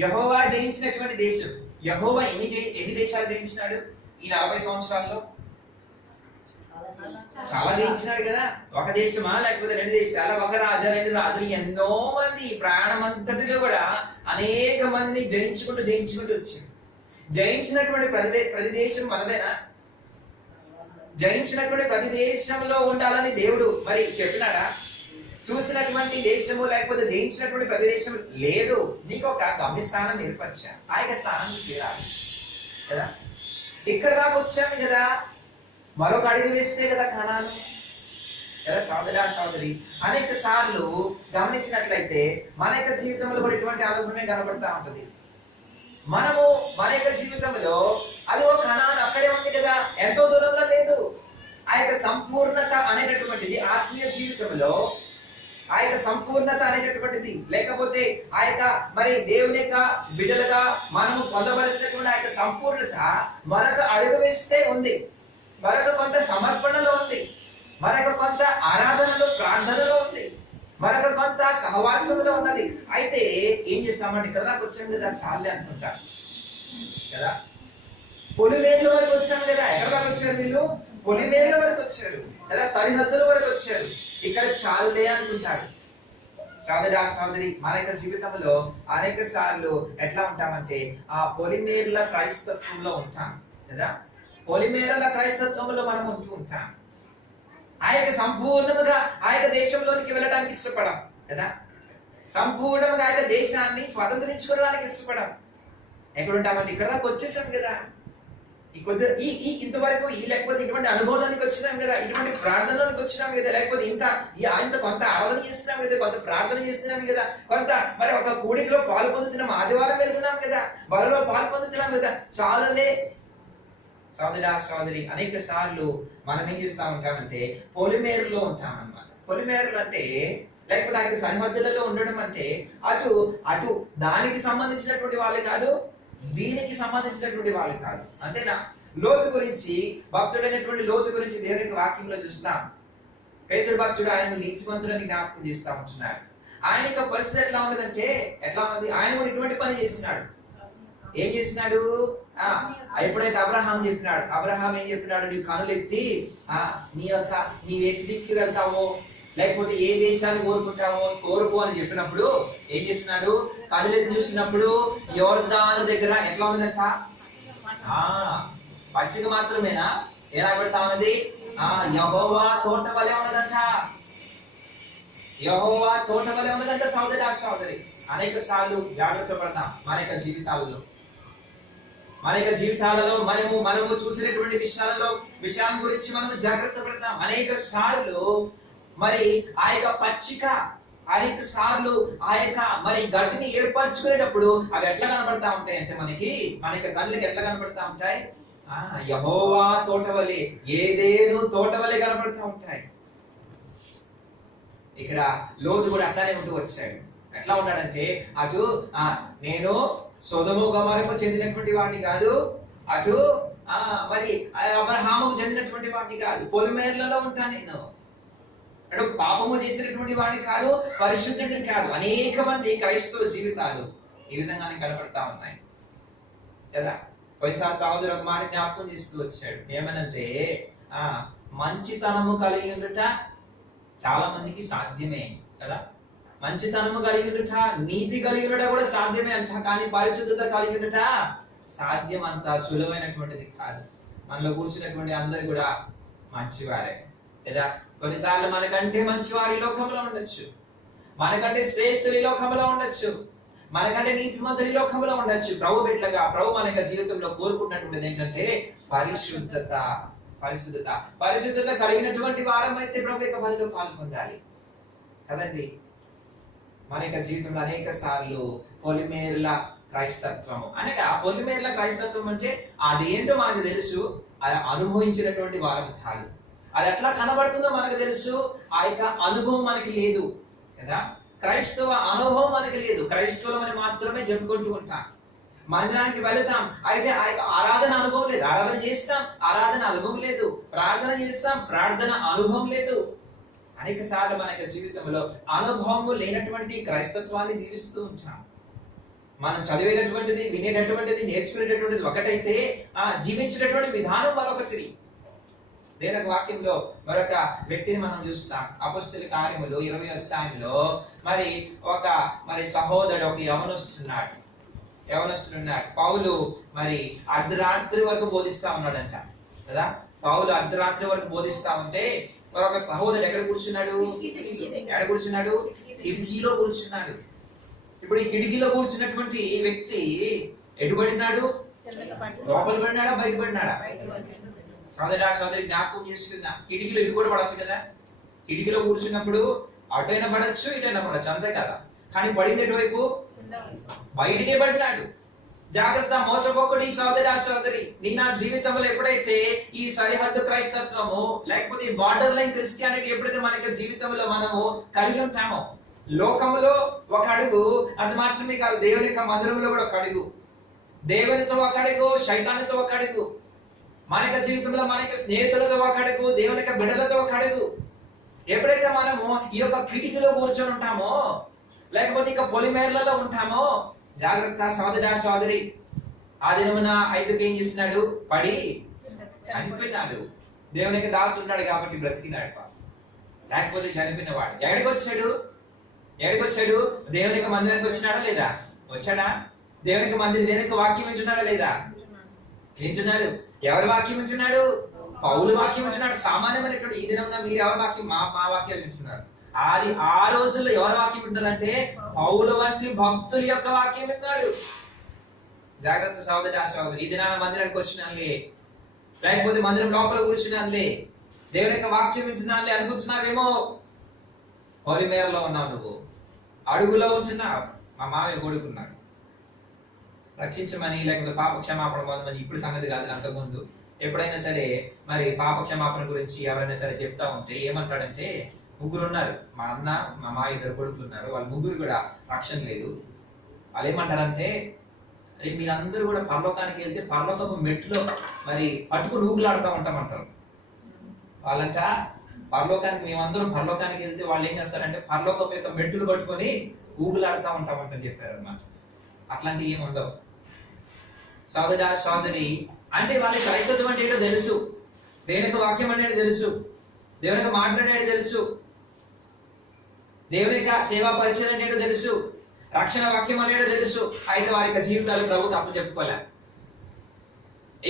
యెహోవా జయించినటువంటి దేశం. యెహోవా ఎన్ని దేశాలు జయించినాడు ఈ 40 సంవత్సరాల్లో? చాలా జయించినాడు కదా. ఒక దేశమా, లేకపోతే 2 దేశాల, ఒక రాజా, 2 రాజులు, ఎంతో మంది ప్రయాణం అంతటిలో కూడా అనేక మందిని జయించుకుంటూ వచ్చాడు. జయించినటువంటి ప్రతి దేశం మనదేనా? జయించినటువంటి ప్రతి దేశంలో ఉండాలని దేవుడు మరి చెప్పినాడా? చూసినటువంటి దేశము లేకపోతే జయించినటువంటి ప్రతి దేశం లేదు. నీకు ఒక గమ్యస్థానం ఏర్పరిచా, ఆ యొక్క స్థానానికి చేరాలి కదా. ఇక్కడ దాకా వచ్చాము కదా, మరొక అడుగు వేస్తే కదా కణాలు కదా. సోదరి అనేక సార్లు గమనించినట్లయితే మన యొక్క జీవితంలో కూడా ఇటువంటి అనుభవమే కనబడతా ఉంటది. మనము మన యొక్క జీవితంలో అది ఒక కణాలు అక్కడే ఉంది కదా, ఎంతో దూరంలో లేదు. ఆ యొక్క సంపూర్ణత అనేటటువంటిది ఆత్మీయ జీవితంలో, ఆ యొక్క సంపూర్ణత అనేటటువంటిది, లేకపోతే ఆ యొక్క మరి దేవుని యొక్క బిడ్డలుగా మనము పొందవలసినటువంటి ఆ యొక్క సంపూర్ణత మరొక అడుగు వేస్తే ఉంది, మరొక కొంత సమర్పణలో ఉంది, మరొక కొంత ఆరాధనలో ప్రార్థనలో ఉంది, మరొక కొంత సహవాసంలో ఉన్నది. అయితే ఏం చేస్తామంటే ఇక్కడ దాకా వచ్చాం కదా, చాలే అనుకుంటా కదా. పొలిమేర్ల వరకు వచ్చాం కదా. ఎక్కడ దాకా వచ్చారు వీళ్ళు? పొలిమేర్ల వరకు వచ్చారు కదా, సరిహద్దుల వరకు వచ్చారు. ఇక్కడ చాలులే అనుకుంటాడు. సోదరి మన యొక్క జీవితంలో అనేక సార్లు ఎట్లా ఉంటామంటే ఆ పొలిమేర్ల క్రైస్తత్వంలో ఉంటాం కదా. పొలిమేరల క్రైస్తత్వంలో మనం ఉంటూ ఉంటాం. ఆ యొక్క సంపూర్ణముగా ఆ యొక్క దేశంలోనికి వెళ్ళడానికి ఇష్టపడం కదా. సంపూర్ణంగా ఆ యొక్క దేశాన్ని స్వతంత్రించుకోవడానికి ఇష్టపడం. ఎక్కడ ఉంటామంటే ఇక్కడ దాకా వచ్చేసాం కదా. ఇంతవరకు లేకపోతే ఇటువంటి అనుభవానికి వచ్చినాం కదా, ఇటువంటి ప్రార్థనలోకి వచ్చినాం కదా, లేకపోతే ఇంత కొంత ఆరాధన చేస్తున్నాం కదా, కొంత ప్రార్థన చేస్తున్నాం కదా, కొంత మరి ఒక కూడికలో పాలు పొందుతున్నాం, ఆదివారం వెళ్తున్నాం కదా, బలలో పాలు పొందుతున్నాం కదా, చాలలే. సోదరి అనేక సార్లు మనం ఏం చేస్తా ఉంటామంటే పొలిమేరులో ఉంటాం అన్నమాట. పొలిమేరులు అంటే లేకపోతే ఆ సరిహద్దులలో ఉండడం అంటే అటు దానికి సంబంధించినటువంటి వాళ్ళు కాదు, దీనికి సంబంధించినటువంటి వాళ్ళు కాదు. అంతేనా? లోతు గురించి, భక్తుడైనటువంటి లోతు గురించి దేవుని వాక్యంలో చూస్తాం. పేతురు భక్తుడు ఆయన నీతిమంతుడని జ్ఞాపకం చేస్తా ఉంటున్నాడు. ఆయన యొక్క పరిస్థితి ఎట్లా ఉన్నదంటే ఎట్లా ఉన్నది? ఆయన కూడా ఇటువంటి పని చేస్తున్నాడు. ఏం చేసినాడు? ఎప్పుడైతే అబ్రహాం చెప్పినాడు, అబ్రహాం ఏం చెప్పినాడు? నీవు కనులెత్తి నీవు ఏ దిక్కు వెళ్తావో, లేకపోతే ఏ దేశాన్ని కోరుకో అని చెప్పినప్పుడు ఏం చేస్తున్నాడు? కనులెత్తి చూసినప్పుడు యోర్దాను దగ్గర ఎట్లా ఉందంట? పచ్చిక మాత్రమేనా? ఎలా పెడతా ఉన్నది? యెహోవా తోట వలె ఉన్నదంట. యెహోవా తోట వలె ఉన్నదంట. సోదరి అనేక సార్లు జాగ్రత్త పడతాం మన యొక్క జీవితాలలో మనము చూసినటువంటి విషయాల గురించి మనము జాగ్రత్త పడతాం. అనేక సార్లు మరి ఆ యొక్క పచ్చిక, అనేక సార్లు ఆ యొక్క మరి గడ్డిని ఏర్పరచుకునేటప్పుడు అవి ఎట్లా కనబడతా ఉంటాయి అంటే మన యొక్క కళ్ళకి ఎట్లా కనబడతా ఉంటాయి? యెహోవా తోటవలే, ఏదేను తోటవలే కనబడతా ఉంటాయి. ఇక్కడ లోతు కూడా అట్లానే ఉంటూ వచ్చాడు. ఎట్లా ఉన్నాడంటే నేను సొదొమ గొమొరకు చెందినటువంటి వాడిని కాదు, మరి అబ్రహాముకు చెందినటువంటి వాడిని కాదు, పొలిమేర్లలో ఉంటాను నేను. పాపము చేసినటువంటి వాడిని కాదు, పరిశుద్ధుడిని కాదు. అనేక మంది క్రైస్తవ జీవితాలు ఈ విధంగానే కనపడతా ఉన్నాయి కదా. కొన్నిసార్లు సహోదరు ఒక మాట జ్ఞాపకం చేస్తూ వచ్చాడు. ఏమనంటే మంచితనము కలిగి ఉండుట చాలా మందికి సాధ్యమే కదా. మంచితనము కలిగి ఉండుట, నీతి కలిగి ఉండట కూడా సాధ్యమే అంట. కానీ పరిశుద్ధత కలిగి ఉండట సాధ్యం అంత సులభమైనటువంటిది కాదు. మనలో కూర్చున్నటువంటి అందరు కూడా మంచివారే కదా. కొన్నిసార్లు మనకంటే మంచివారు ఈ లోకంలో ఉండొచ్చు, మనకంటే శ్రేష్ఠులు ఈ లోకంలో ఉండొచ్చు, మనకంటే నీతిమంతులు ఈ లోకంలో ఉండొచ్చు. ప్రభు బిడ్డలుగా ప్రభు మన యొక్క జీవితంలో కోరుకుంటున్నటువంటిది ఏంటంటే పరిశుద్ధత కలిగినటువంటి వారం అయితే ప్రభు యొక్క బలిలో పాల్పొందాలి కదండి. మన యొక్క జీవితంలో అనేక సార్లు పొలిమేర్ల క్రైస్తత్వము అనగా, పొలిమేర్ల క్రైస్తత్వం అంటే అదేంటో మనకు తెలుసు, అది అనుభవించినటువంటి వారం కాదు. అది ఎట్లా కనబడుతుందో మనకు తెలుసు, ఆ యొక్క అనుభవం మనకి లేదు కదా. క్రైస్తవ అనుభవం మనకి లేదు. క్రైస్తవులమని మాత్రమే చెప్పుకుంటూ ఉంటాం. మందిరానికి వెళతాం, అయితే ఆ యొక్క ఆరాధన అనుభవం లేదు. ఆరాధన చేస్తాం, ఆరాధన అనుభవం లేదు. ప్రార్థన చేస్తాం, ప్రార్థన అనుభవం లేదు. అనేక సార్లు మన యొక్క జీవితంలో అనుభవం లేనటువంటి క్రైస్తత్వాన్ని జీవిస్తూ ఉంటాం. మనం చదివేటటువంటిది, వినేటటువంటిది, నేర్చుకునేటటువంటిది ఒకటైతే జీవించేటటువంటి విధానం మరొకటి. దేవుని వాక్యంలో మరొక వ్యక్తిని మనం చూస్తాం. అపొస్తలుల కార్యములు 20వ అధ్యాయంలో మరి సహోదరుడు ఒక యవనస్తుడున్నాడు. పౌలు మరి అర్ధరాత్రి వరకు బోధిస్తా ఉన్నాడంట కదా. పౌలు అర్ధరాత్రి వరకు బోధిస్తా ఉంటే మరొక సహోదరుడు ఎక్కడ కూర్చున్నాడు? కిటికీలో కూర్చున్నాడు. ఇప్పుడు ఈ కిటికీలో కూర్చున్నటువంటి వ్యక్తి ఎటుబడినాడు? లోపల పడినాడా, బయట పడినాడా? సోదరి జ్ఞాపకం చేసుకుందా, కిటికీలో ఇటు కూడా పడచ్చు కదా. కిటికీలో కూర్చున్నప్పుడు అటైనా పడచ్చు, ఇటైనా పడచ్చు, అంతే కదా. కానీ పడింది ఎటువైపు? బయటికే పడినాడు. జాగ్రత్త, మోసపోకుడు ఈ సోదరి. నీ నా జీవితంలో ఎప్పుడైతే ఈ సరిహద్దు క్రైస్తత్వము లేకపోతే ఈ బార్డర్ లైన్ క్రిస్టియానిటీ ఎప్పుడైతే మన జీవితంలో మనము కలిగి ఉంటామో, లోకములో ఒక అడుగు, అది మాత్రమే కాదు, దేవుని యొక్క మందిరంలో కూడా ఒక అడుగు, దేవునితో ఒక అడుగు, శైతానితో ఒక అడుగు, మన యొక్క జీవితంలో మన యొక్క స్నేహితులతో ఒక అడుగు, దేవుని యొక్క బిడ్డలతో ఒక అడుగు. ఎప్పుడైతే మనము ఈ యొక్క కిటికీలో కూర్చొని ఉంటామో లేకపోతే ఇక పొలిమేర్లలో ఉంటామో, జాగ్రత్త సోదరి. ఆ దినమున 5కి ఏం చేస్తున్నాడు? పడి చనిపోయినాడు. దేవుని యొక్క దాసు ఉన్నాడు కాబట్టి బ్రతికినాడు. లేకపోతే చనిపోయినవాడు. ఎక్కడికి వచ్చాడు? దేవుని యొక్క మందిరానికి వచ్చినాడా లేదా? వచ్చాడా? దేవుని యొక్క మందిరం, దేవుని యొక్క వాక్యం వింటున్నాడా లేదా? వింటున్నాడు. ఎవరి వాక్యం వింటున్నాడు? పౌలు వాక్యం వింటున్నాడు. సామాన్యమైనటువంటి ఈ దినం మీరు ఎవరి వాక్యం? మా వాక్యాలు వింటున్నారు. అది ఆ రోజుల్లో ఎవరి వాక్యం వింటారంటే పౌలు వంటి భక్తుల యొక్క వాక్యం విన్నాడు. జాగ్రత్త సోదరి. ఈ దినాన మందిరానికి వచ్చినానులే, లేకపోతే మందిరం లోపల కూర్చున్నానులే, దేవుని యొక్క వాక్యం వింటున్నానులే అనుకుంటున్నావేమో. పొలిమేరలో ఉన్నావు నువ్వు, అడుగులో ఉంటున్నావు. మా మామయ్య కొడుకున్నాడు, రక్షించమని లేకపోతే పాప క్షమాపణ పొందమని. ఇప్పుడు సంగతి కాదు, అంతకుముందు ఎప్పుడైనా సరే మరి పాప క్షమాపణ గురించి ఎవరైనా సరే చెప్తా ఉంటే ఏమంటాడంటే, 3 ఉన్నారు, మా అన్న మా 2 కొడుకులు ఉన్నారు, వాళ్ళు 3 కూడా రక్షణ లేదు. వాళ్ళు ఏమంటారంటే, అరే మీరందరూ కూడా పరలోకానికి వెళ్తే పరలోకపు మెట్టులో మరి పట్టుకుని ఊగులాడుతూ ఉంటామంటారు. వాళ్ళంట పరలోకానికి, మేమందరం పరలోకానికి వెళ్తే వాళ్ళు ఏం చేస్తారంటే పరలోకపు యొక్క మెట్టులు పట్టుకొని ఊగులాడుతూ ఉంటామంటని చెప్పారు అన్నమాట. అట్లాంటివి ఏమి ఉండవు. సోదరి అంటే వాళ్ళకి క్రైస్తత్వం అంటే ఏంటో తెలుసు, దేవుని యొక్క వాక్యం అనేది తెలుసు, దేవుని యొక్క మాట్లాడేది తెలుసు, దేవుని యొక్క సేవా పరిచయం అనేది తెలుసు, రక్షణ వాక్యం అనేది తెలుసు. అయితే వారి యొక్క జీవితాలు ప్రభుకి అప్పచెప్పుకోలే.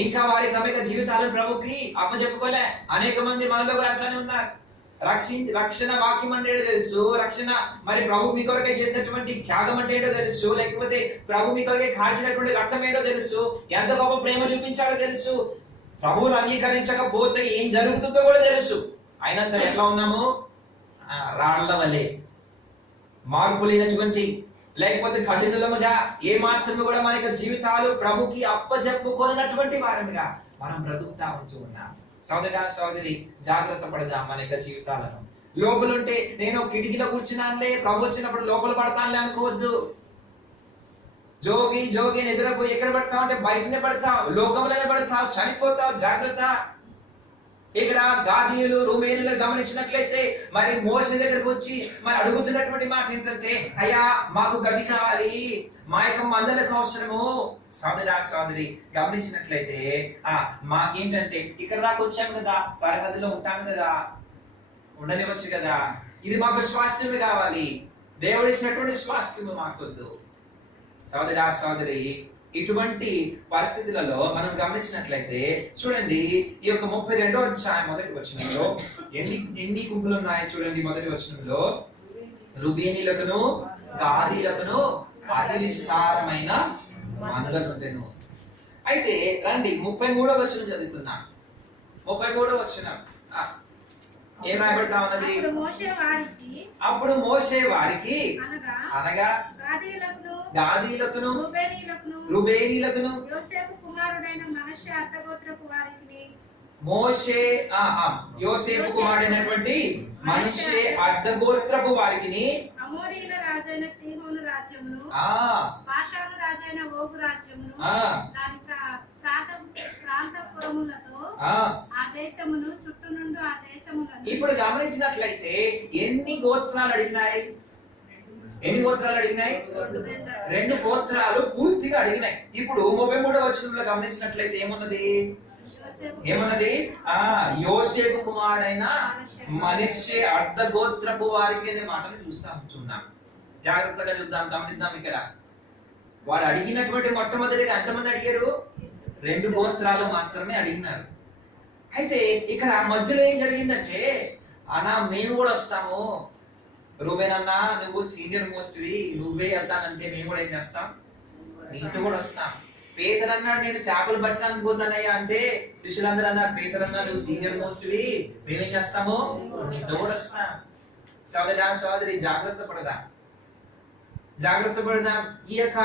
ఇంకా వారి తమ యొక్క జీవితాలు ప్రభుకి అప్పచెప్పుకోలే. అనేక మంది మనలో కూడా అట్లానే ఉన్నారు. రక్షణ వాక్యం అంటే తెలుసు, రక్షణ మరి ప్రభు మీ కొరకే చేసినటువంటి త్యాగం అంటే ఏంటో తెలుసు, లేకపోతే ప్రభు మీ కొరకే కాల్చినటువంటి రక్తం ఏంటో తెలుసు, ఎంత గొప్ప ప్రేమ చూపించాడో తెలుసు, ప్రభువును అంగీకరించకపోతే ఏం జరుగుతుందో కూడా తెలుసు. అయినా సరే ఎట్లా ఉన్నాము? రాళ్ల వలె, మార్పు లేనటువంటి, లేకపోతే కఠినముగా ఏ మాత్రమే కూడా మన యొక్క జీవితాలు ప్రభుకి అప్పజెప్పుకోనటువంటి వారముగా మనం బ్రతుకుతా ఉంటూ ఉన్నాం. సోదరి జాగ్రత్త పడదాం మన యొక్క జీవితాలను. లోపలుంటే నేను కిటికీలో కూర్చున్నానులే, ప్రభు వచ్చినప్పుడు లోపల పడతానులే అనుకోవద్దు. జోగి నిద్రపోయి ఎక్కడ పడతావు అంటే బయటనే పడతావు, లోకంలోనే పడతావు, చనిపోతావు. జాగ్రత్త. ఇక్కడ గాదీయులు రూమేనులు గమనించినట్లయితే మరి మోషే దగ్గరకు వచ్చి మరి అడుగుతున్నటువంటి మాట ఏంటంటే, అయ్యా మాకు గడ్డి కావాలి, మా యొక్క మందలకు అవసరము. సోదరి గమనించినట్లయితే మాకేంటంటే ఇక్కడ దాకా వచ్చాము కదా, సరిహద్దులో ఉంటాము కదా, ఉండనివచ్చు కదా, ఇది మాకు స్వాస్థ్యమే కావాలి, దేవుడు ఇచ్చినటువంటి స్వాస్థ్యము మాకొద్దు. సోదరి ఇటువంటి పరిస్థితులలో మనం గమనించినట్లయితే చూడండి, ఈ యొక్క 32వ అధ్యాయం మొదటి వచనంలో ఎన్ని గుంపులు ఉన్నాయో చూడండి. మొదటి వచనంలో రూబేనీయులకును గాదీయులకును అతి విస్తారమైన మందలు ఉండెను. అయితే రండి 33వ వచనం చదువుతున్నాం. 33వ వచనం ఏం రాయబడతా ఉన్నది? అప్పుడు మోషే వారికి అనగా గాదీయులకును రూబేనీయులకును మోషే యోసేపు కుమారుడైనటువంటి మనష్షే అర్థగోత్రపు వారికి బాషాను రాజైన ఓగు రాజ్యమును దాని ప్రాంతపురములతో ఆ దేశమును చుట్టూ నుండి ఆ దేశములను. ఇప్పుడు గమనించినట్లయితే ఎన్ని గోత్రాలు అడిగినాయి? ఎన్ని గోత్రాలు అడిగినాయి? 2 గోత్రాలు పూర్తిగా అడిగినాయి. ఇప్పుడు 33వ వచనంలో గమనించినట్లయితే ఏమన్నది? యోసేపు కుమారుడైన మనష్షే అర్ధ గోత్రపు వారికి అనే మాటను చూస్తున్నాం. జాగ్రత్తగా చూద్దాం, గమనిద్దాం. ఇక్కడ వాడు అడిగినటువంటి మొట్టమొదటిగా ఎంతమంది అడిగారు? 2 గోత్రాలు మాత్రమే అడిగినారు. అయితే ఇక్కడ మధ్యలో ఏం జరిగిందంటే, అన్నా మేము కూడా వస్తాము, రూబేన్ అన్న నువ్వు సీనియర్ మోస్ట్వి, నువ్వే వెళ్తానంటే మేము కూడా ఏం చేస్తాం? నీతో కూడా వస్తాం. పేదరు అన్నాడు నేను చేపలు పట్టడానికి పోతానయ్యా అంటే శిష్యులందరూ అన్నారు పేదరు అన్నా నువ్వు సీనియర్ మోస్ట్వి, మేమేం చేస్తాము? నీతో కూడా వస్తాం. సోదరి జాగ్రత్త పడదాం. ఈ యొక్క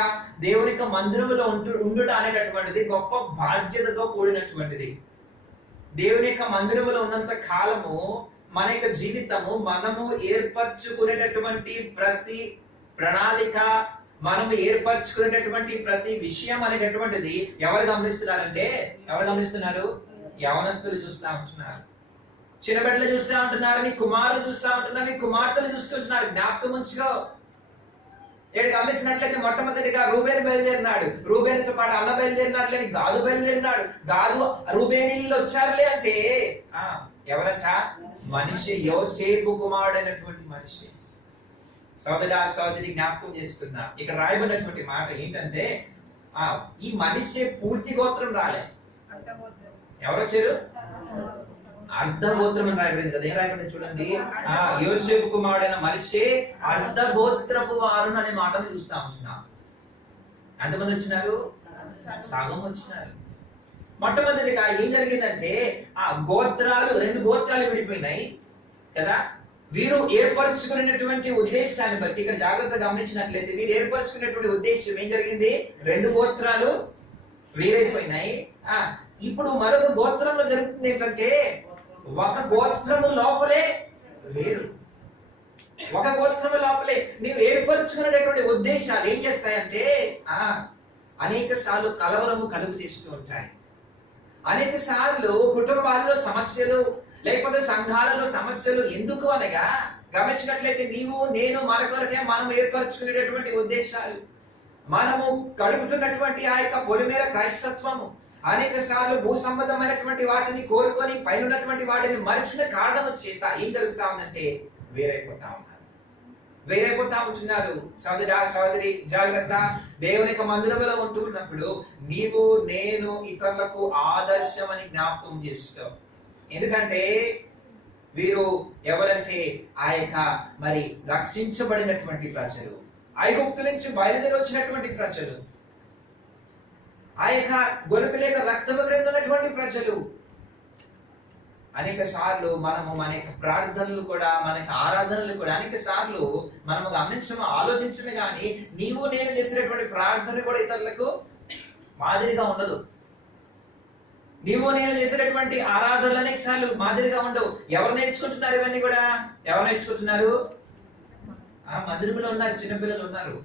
దేవుని యొక్క మందిరములో ఉండుట అనేటటువంటిది గొప్ప బాధ్యతతో కూడినటువంటిది. దేవుని యొక్క మందిరములో ఉన్నంత కాలము మన యొక్క జీవితము మనము ఏర్పరచుకునేటటువంటి ప్రతి ప్రణాళిక, మనము ఏర్పరచుకునేటటువంటి ప్రతి విషయం అనేటటువంటిది ఎవరు గమనిస్తున్నారంటే, ఎవరు గమనిస్తున్నారు? యవనస్తులు చూస్తూ ఉంటున్నారు, చిన్నబిడ్డలు చూస్తూ ఉంటున్నారు, నీ కుమారులు చూస్తూ ఉంటున్నారు, నీ కుమార్తెలు చూస్తుంటున్నారు. జ్ఞాపకం ఉంచుకో. ఏడు గమనించినట్లయితే మొట్టమొదటిగా రూబేను బయలుదేరినాడు, రూబేనుతో పాటు అన్న బయలుదేరినట్లే గాదు బయలుదేరినాడు, గాదు రూబేనీళ్ళు వచ్చారులే అంటే ఎవరంట? మనిషి, యోసేపు కుమారుడైనటువంటి మనిషి. సోదరి జ్ఞాపకం చేసుకున్నా. ఇక్కడ రాయబడినటువంటి మాట ఏంటంటే, ఈ మనిషి పూర్తి గోత్రం రాలే. ఎవరు వచ్చారు? అర్ధ గోత్రం అని రాయబడింది కదా. ఏం రాయబడింది చూడండి. యోసేపు కుమారుడైన మనిషి అర్ధ గోత్రపు వారు అనే మాటలు చూస్తా ఉంటున్నాం. ఎంతమంది వచ్చినారు? సగం వచ్చినారు. మొట్టమొదటిగా ఏం జరిగిందంటే, ఆ గోత్రాలు 2 గోత్రాలు విడిపోయినాయి కదా. వీరు ఏర్పరచుకునేటువంటి ఉద్దేశాన్ని బట్టి ఇక్కడ జాగ్రత్తగా గమనించినట్లయితే వీరు ఏర్పరచుకునేటువంటి ఉద్దేశం ఏం జరిగింది? 2 గోత్రాలు వేరైపోయినాయి. ఇప్పుడు మరొక గోత్రంలో జరుగుతుంది ఏంటంటే, ఒక గోత్రము లోపలే వేరు. ఒక గోత్రము లోపలే నీవు ఏర్పరచుకునేటటువంటి ఉద్దేశాలు ఏం చేస్తాయంటే అనేక సార్లు కలవరము కలుగు చేస్తూ ఉంటాయి. అనేక సార్లు కుటుంబాల్లో సమస్యలు, లేకపోతే సంఘాలలో సమస్యలు. ఎందుకు అనగా గమనించినట్లయితే నీవు నేను మన కొరకే మనం ఏర్పరచుకునేటటువంటి ఉద్దేశాలు, మనము గడుపుతున్నటువంటి ఆ యొక్క పొలిమేర క్రైస్తత్వము అనేక సార్లు భూ సంబంధమైనటువంటి వాటిని కోరుకొని పైన ఉన్నటువంటి వాటిని మరిచిన కారణం చేత ఏం జరుగుతా ఉందంటే వేరైపోతా ఉంటున్నారు. సోదరి జాగ్రత్త. దేవుని యొక్క మందిరంలో ఉంటున్నప్పుడు నీవు నేను ఇతరులకు ఆదర్శం అని జ్ఞాపకం చేస్తావు. ఎందుకంటే వీరు ఎవరంటే ఆ యొక్క మరి రక్షించబడినటువంటి ప్రజలు, ఐగుప్తు నుంచి బయలుదేరి వచ్చినటువంటి ప్రజలు, ఆ యొక్క గొర్రెపిల్ల యొక్క రక్తము క్రింద ఉన్నటువంటి ప్రజలు. అనేక సార్లు మనము మన యొక్క ప్రార్థనలు కూడా, మన యొక్క ఆరాధనలు కూడా అనేక సార్లు మనము గమనించము, ఆలోచించమే కానీ నీవు నేను చేసినటువంటి ప్రార్థన కూడా ఇతరులకు మాదిరిగా ఉండదు. నీవు నేను చేసేటటువంటి ఆరాధనలు అనేక సార్లు మాదిరిగా ఉండవు. ఎవరు నేర్చుకుంటున్నారు ఇవన్నీ కూడా? ఎవరు నేర్చుకుంటున్నారు? మందిరంలో ఉన్నారు, చిన్నపిల్లలు ఉన్నారు,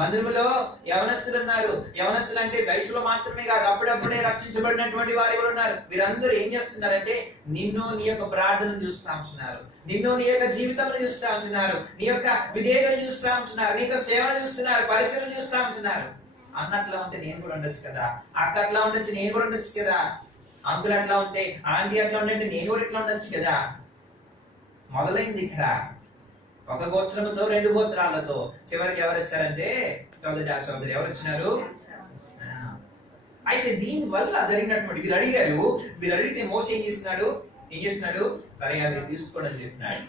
మందిరంలో యవనస్తులు ఉన్నారు. యవనస్తులు అంటే వయసులో మాత్రమే కాదు, అప్పుడప్పుడే రక్షించబడినటువంటి వారు కూడా ఉన్నారు. వీరందరూ ఏం చేస్తున్నారంటే నిన్ను నీ యొక్క ప్రార్థనలు చూస్తూ ఉంటున్నారు, నిన్ను నీ యొక్క జీవితంలో చూస్తూ ఉంటున్నారు, నీ యొక్క విధేయతను చూస్తూ ఉంటున్నారు, నీ యొక్క సేవలు చూస్తున్నారు, పరిచయం చూస్తూ ఉంటున్నారు. అన్నట్లా ఉంటే నేను కూడా ఉండొచ్చు కదా, అక్క అట్లా ఉండొచ్చు నేను కూడా ఉండొచ్చు కదా, అంకుల్ అట్లా ఉంటే, ఆంటీ అట్లా ఉంటే నేను కూడా ఇట్లా ఉండొచ్చు కదా. మొదలైంది ఇక్కడ ఒక గోత్రముతో 2 గోత్రాలతో. చివరికి ఎవరు వచ్చారంటే సోదరి ఎవరు వచ్చినారు? అయితే దీని వల్ల జరిగినటువంటి వీరు అడిగితే మోస ఏం చేస్తున్నాడు? సరే అది తీసుకోండి అని చెప్పినాడు.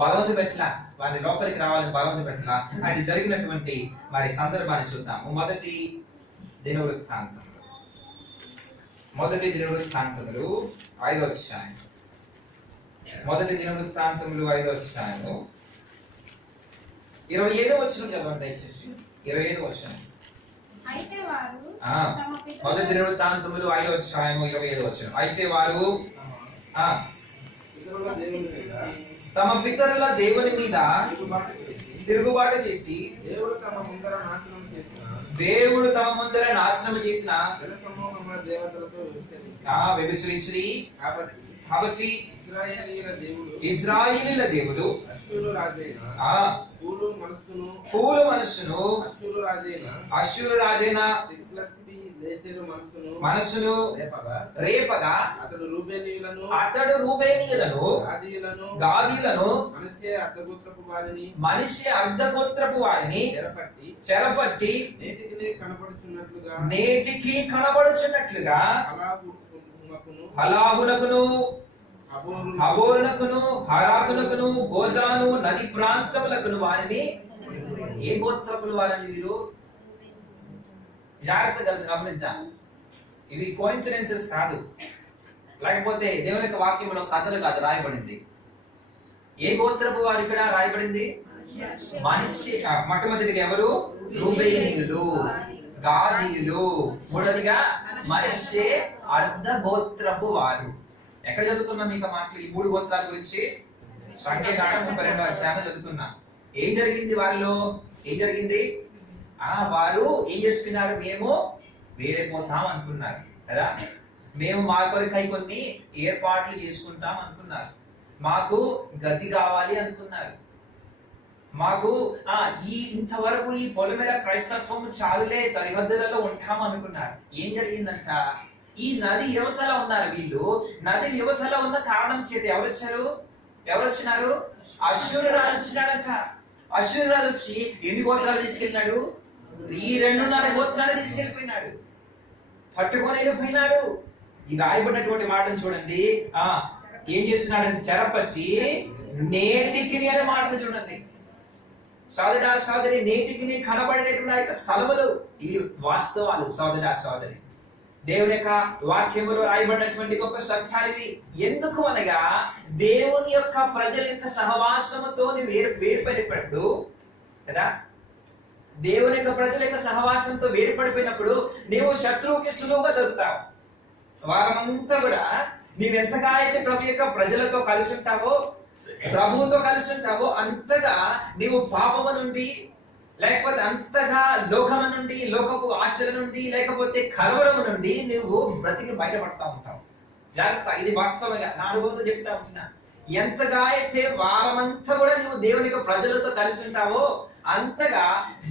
భగవంతుడు పెట్ల వారి లోపలికి రావాలని భగవంతుడు పెట్ల. అది జరిగినటువంటి మరి సందర్భాన్ని చూద్దాము. మొదటి దినవృత్తాంతములు 5వ అధ్యాయం. మొదటి దినవృత్తాంతములు 5వ అధ్యాయము 27వ వచనం చదవండి దయచేసి. 27వ వచనం. అయితే వారు మొదటి దినవృత్తాంతములు 5వ అధ్యాయము 27వ వచనం. అయితే వారు తమ పితరుల దేవుని మీద తిరుగుబాటు చేసి దేవుడు తమ ముందర నాశనం చేసిన జనసమూహముల దేవతలతో వ్యభిచరించి కాబట్టి ఇశ్రాయేలీయుల దేవుడు అశ్షూరు రాజైన పూలు మనస్సును అశ్షూరు రాజైన మనస్సును రేపగా అతడు రూబేనీయులను గాదీలను మనిషి అర్ధగోత్రపు వారిని చెరపట్టి నేటికి కనబడుచున్నట్లుగా హలాహునకును హబోరునకును హరాకునకును గోజాను నది ప్రాంతములకును వారిని ఏ గోత్రపులు వారిని వీరు జాగ్రత్తగా గమనిద్దాం. ఇవి కోయిన్సిడెన్సెస్ కాదు, లేకపోతే దేవుని యొక్క వాక్యంలో కథలు కాదు రాయబడింది. ఏ గోత్రపు వారు ఇక్కడ రాయబడింది? మనిషి. మొట్టమొదటిగా ఎవరు? రూబేనీయులు, గాదీయులు. మూడవదిగా మనిషి అర్ధ గోత్రపు వారు. ఎక్కడ చదువుకున్నాం మీకు మాటలు? ఈ మూడు గోత్రాల గురించి సంఖ్యాకాండం 32వ అధ్యాయంలో చదువుకున్నాం. ఏం జరిగింది వారిలో? ఏం జరిగింది? వారు ఏం చేస్తున్నారు? మేము వేరైపోతాం అనుకున్నారు కదా. మేము మా కొరకై కొన్ని ఏర్పాట్లు చేసుకుంటాం అనుకున్నారు. మాకు గతి కావాలి అనుకున్నారు. మాకు ఇంతవరకు ఈ పొలమేర క్రైస్తత్వం చాలులే, సరిహద్దులలో ఉంటాం అనుకున్నారు. ఏం జరిగిందంట? ఈ నది యువతల ఉన్నారు వీళ్ళు. నది యువతల ఉన్న కారణం చేత ఎవరు వచ్చినారు? అశ్షూరు రాజు వచ్చినాడంట. అశ్షూరు రాజు వచ్చి ఎన్ని గోత్రాలు తీసుకెళ్ళినాడు? ఈ 2.5 గోత్రాలు తీసుకెళ్ళిపోయినాడు, పట్టుకొని వెళ్ళిపోయినాడు. ఈ రాయబడినటువంటి మాటను చూడండి. ఏం చేస్తున్నాడంటే చెరపట్టి నేటికి అనే మాటను చూడండి. సోదరా సోదరి, నేటికి కనబడినటువంటి ఆ యొక్క స్థలములు ఇవి వాస్తవాలు. సోదరా సోదరి, దేవుని యొక్క వాక్యములో రాయబడినటువంటి గొప్ప సత్యాలు. ఎందుకు అనగా దేవుని యొక్క ప్రజల యొక్క సహవాసముతో వేరుపడినప్పుడు కదా, దేవుని యొక్క ప్రజల యొక్క సహవాసంతో వేరుపడిపోయినప్పుడు నీవు శత్రువుకి సులువుగా దొరుకుతావు. వారమంతా కూడా నీవెంతగా అయితే ప్రభు యొక్క ప్రజలతో కలిసి ఉంటావో, ప్రభువుతో కలిసి ఉంటావో, అంతగా నీవు పాపము నుండి, లేకపోతే అంతగా లోకము నుండి, లోకపు ఆశల నుండి, లేకపోతే కలవరము నుండి నువ్వు బ్రతికి బయటపడతా ఉంటావు. జాగ్రత్త, ఇది వాస్తవంగా నా అనుభవంతో చెప్తా ఉంటున్నా. ఎంతగా అయితే వారమంతా కూడా నువ్వు దేవుని యొక్క ప్రజలతో కలిసి ఉంటావో, అంతగా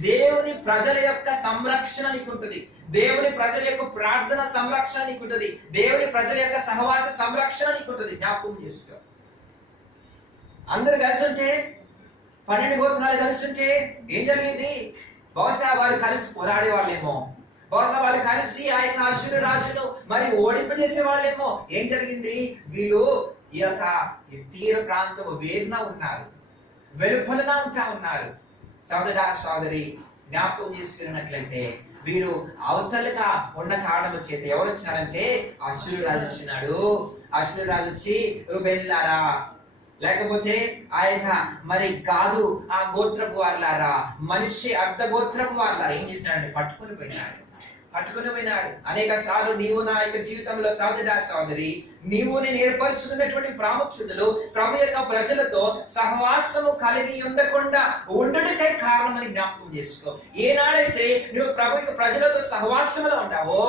దేవుని ప్రజల యొక్క సంరక్షణ నీకుంటుంది. దేవుని ప్రజల యొక్క ప్రార్థన సంరక్షణ నీకుంటుంది. దేవుని ప్రజల యొక్క సహవాస సంరక్షణ నీకుంటుంది. జ్ఞాపకం చేసుకో. అందరు కలిసి ఉంటే, 12 గోత్రాలు కలిసి ఉంటే ఏం జరిగేది? బహుశా వాళ్ళు కలిసి పోరాడే వాళ్ళేమో, బహుశా వాళ్ళు కలిసి ఆ యొక్క అశ్షూరు రాజును మరి ఓడింపజేసే వాళ్ళేమో. ఏం జరిగింది? వీళ్ళు ఈ యొక్క తీర ప్రాంతం వేరున ఉన్నారు, వెలుపలన ఉంటా ఉన్నారు. సోదరా సోదరి, జ్ఞాపకం చేసుకున్నట్లయితే వీరు అవతలగా ఉన్న కారణం చేత ఎవరు వచ్చినారంటే అశ్షూరు రాజు వచ్చినాడు. అశ్షూరు రాజు వచ్చి రూబేనులారా, లేకపోతే ఆ యొక్క మరి కాదు ఆ గోత్రపు వారులారా, మనిషి అర్ధ గోత్రపు వారులారా ఏం చేసినాడు? పట్టుకుని పోయినాడు. అనేక సార్లు నీవు నా యొక్క జీవితంలో సోదరా సోదరి, నీవు నేను ఏర్పరచుకున్నటువంటి ప్రాముఖ్యతలు ప్రభు యొక్క ప్రజలతో సహవాసము కలిగి ఉండకుండా ఉండటకై కారణమని జ్ఞాపకం చేసుకో. ఏనాడైతే నువ్వు ప్రభు యొక్క ప్రజలతో సహవాసంలో ఉంటావో,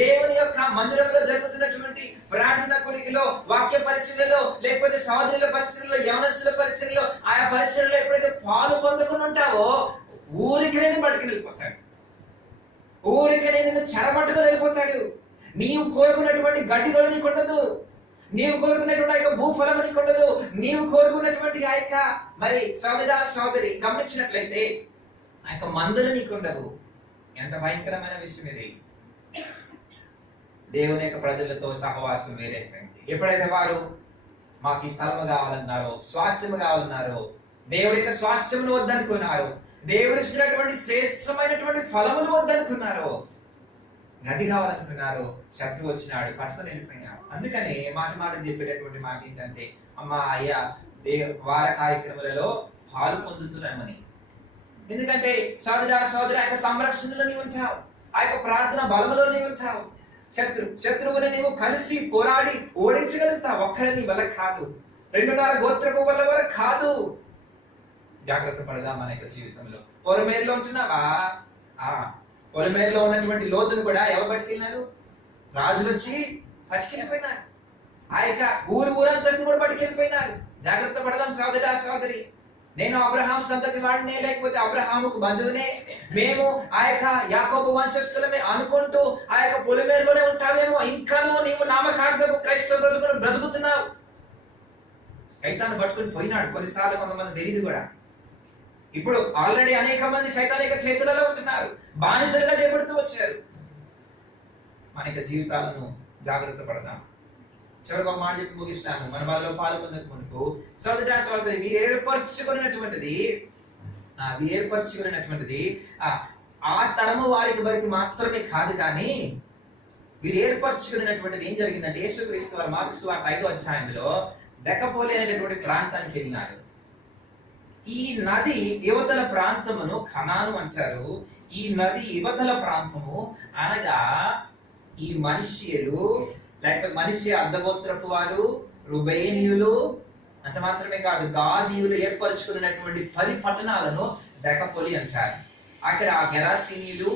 దేవుని యొక్క మందిరంలో జరుగుతున్నటువంటి ప్రార్థన కొలికిలో, వాక్య పరిచయలో, లేకపోతే సహోదరుల పరిచయలో, యవనస్తుల పరిచయలో, ఆయా పరిచయలో ఎప్పుడైతే పాలు పొందకుండా ఉంటావో, ఊరికి నేను పట్టుకుని వెళ్ళిపోతాడు. ఊరికనే నిన్ను చెరపట్టుకొని వెళ్ళిపోతాడు. నీవు కోరుకున్నటువంటి గడ్డి కూడా నీకు ఉండదు. నీవు కోరుకున్నటువంటి ఆ యొక్క భూఫలం నీకు ఉండదు. నీవు కోరుకున్నటువంటి ఆ యొక్క మరి సోదరా సోదరి గమనించినట్లయితే ఆ యొక్క మందులు నీకు ఉండవు. ఎంత భయంకరమైన విషయం ఇది. దేవుని యొక్క ప్రజలతో సహవాసం వేరైపోయింది. ఎప్పుడైతే వారు మాకు ఈ స్థలము కావాలన్నారో, స్వాస్థ్యము కావాలన్నారో, దేవుడి యొక్క స్వాస్థ్యమును వద్దనుకున్నారు, దేవుడు ఇచ్చినటువంటి శ్రేష్టమైనటువంటి ఫలములు వద్దనుకున్నారు, గడ్డి కావాలనుకున్నారు, శత్రువు వచ్చినాడు, పట్టుకొని వెళ్ళిపోయినాడు. అందుకనే మాట చెప్పేటటువంటి మాట ఏంటంటే, అమ్మా అయ్యా వార కార్యక్రమాలలో పాలు పొందుతున్నామని. ఎందుకంటే సోదరా సోదర యొక్క సంరక్షణలో నీవు ఉంటావు, ఆ యొక్క ప్రార్థన బలములో నీవు ఉంటావు. శత్రువుని నీవు కలిసి పోరాడి ఓడించగలుగుతావు. ఒక్కడి నీ వల్ల కాదు, 2.5 గోత్రపు వల్ల కాదు. జాగ్రత్త పడదాం మన యొక్క జీవితంలో. పొలమేరులో ఉంటున్నావా? పొలమేరులో ఉన్నటువంటి లోతును కూడా ఎవరు పట్టుకెళ్ళినారు? రాజులు వచ్చి పట్టుకెళ్ళిపోయినారు. ఆ యొక్క ఊరంతటిని కూడా పట్టుకెళ్ళిపోయినారు. జాగ్రత్త పడదాం సోదరా సోదరి. నేను అబ్రహాం సంతతి వాడినే, లేకపోతే అబ్రహాముకు బంధువునే, మేము ఆ యొక్క యాకోబు వంశస్థులమే అనుకుంటూ ఆ యొక్క పొలిమేరులోనే ఉంటావేమో. ఇంకాను నీవు నామకార్థపు క్రైస్తవ బ్రతుకుతున్నావు. సైతాన్ని పట్టుకుని పోయినాడు. కొన్నిసార్లు కొంతమంది తెలియదు కూడా. ఇప్పుడు ఆల్రెడీ అనేక మంది సైతాన్ యొక్క చేతులలో ఉంటున్నారు, బానిసలుగా చేపడుతూ వచ్చారు. మన యొక్క జీవితాలను జాగ్రత్త పడదాం. చివరికి ఒక మాట చెప్పి ముగిస్తాను. మన వాళ్ళలో పాల్గొందకు మునుపు సోదరా సోదరి, మీరు ఏర్పరచుకున్నటువంటిది ఆ తరము వారికి మాత్రమే కాదు, కానీ వీరు ఏర్పరచుకున్నటువంటిది ఏం జరిగిందంటే, యేసుక్రీస్తు వారు మార్కు సువార్త 5వ అధ్యాయంలో దెకపోలి అనేటువంటి ప్రాంతానికి వెళ్ళినాడు. ఈ నది యువతల ప్రాంతమును కనాను అంటారు. ఈ నది యువతల ప్రాంతము అనగా ఈ మనిషియలు, లేకపోతే మనిషి అర్ధగోత్రపు వారు, రుబేనీయులు, అంత మాత్రమే కాదు గాదీయులు ఏర్పరచుకున్నటువంటి 10 పట్టణాలను దెకపోలి అంటారు. అక్కడ ఆ గెరాసీనీయులు,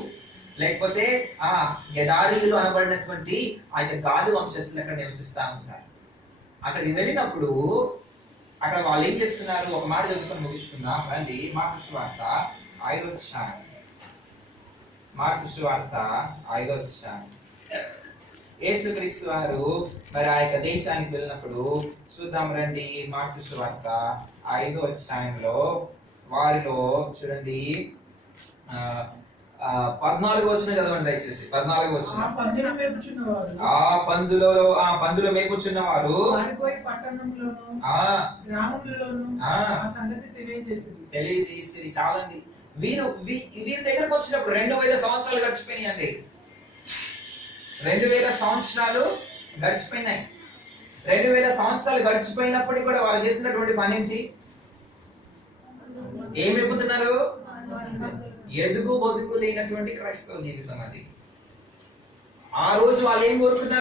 లేకపోతే ఆ గెదారీయులు అనబడినటువంటి ఆ యొక్క గాదు వంశస్థులు అక్కడ నివసిస్తూ ఉంటారు. అక్కడికి వెళ్ళినప్పుడు అక్కడ వాళ్ళు ఏం చేస్తున్నారు? ఒక మాట చదువుకొని ముగిస్తున్నాం రండి. మార్కు సువార్త 5వ అధ్యాయం. మార్కు సువార్త 5వ అధ్యాయం. యేసుక్రీస్తు వారు మరి ఆ యొక్క దేశానికి వెళ్ళినప్పుడు చూద్దాం రండి. మార్కు సువార్త 5వ అధ్యాయంలో వారిలో చూడండి 14వ వచనం చదవండి దయచేసి. 14వ వచనం. ఆ పందులో మేపుచున్నవారు తెలియజేసి చాలండి. వీరి దగ్గరకు వచ్చినప్పుడు 2000 సంవత్సరాలు గడిచిపోయినాయి అండి. 2000 సంవత్సరాలు గడిచిపోయినాయి. 2000 సంవత్సరాలు గడిచిపోయినప్పటికీ కూడా వాళ్ళు చేసినటువంటి పని ఏంటి? ఏమి ఎప్పుతున్నారు? ఎదుగు బొదుగు లేనటువంటి క్రైస్తవ జీవితం అది. ఆ రోజు వాళ్ళు ఏం కోరుకున్నారు?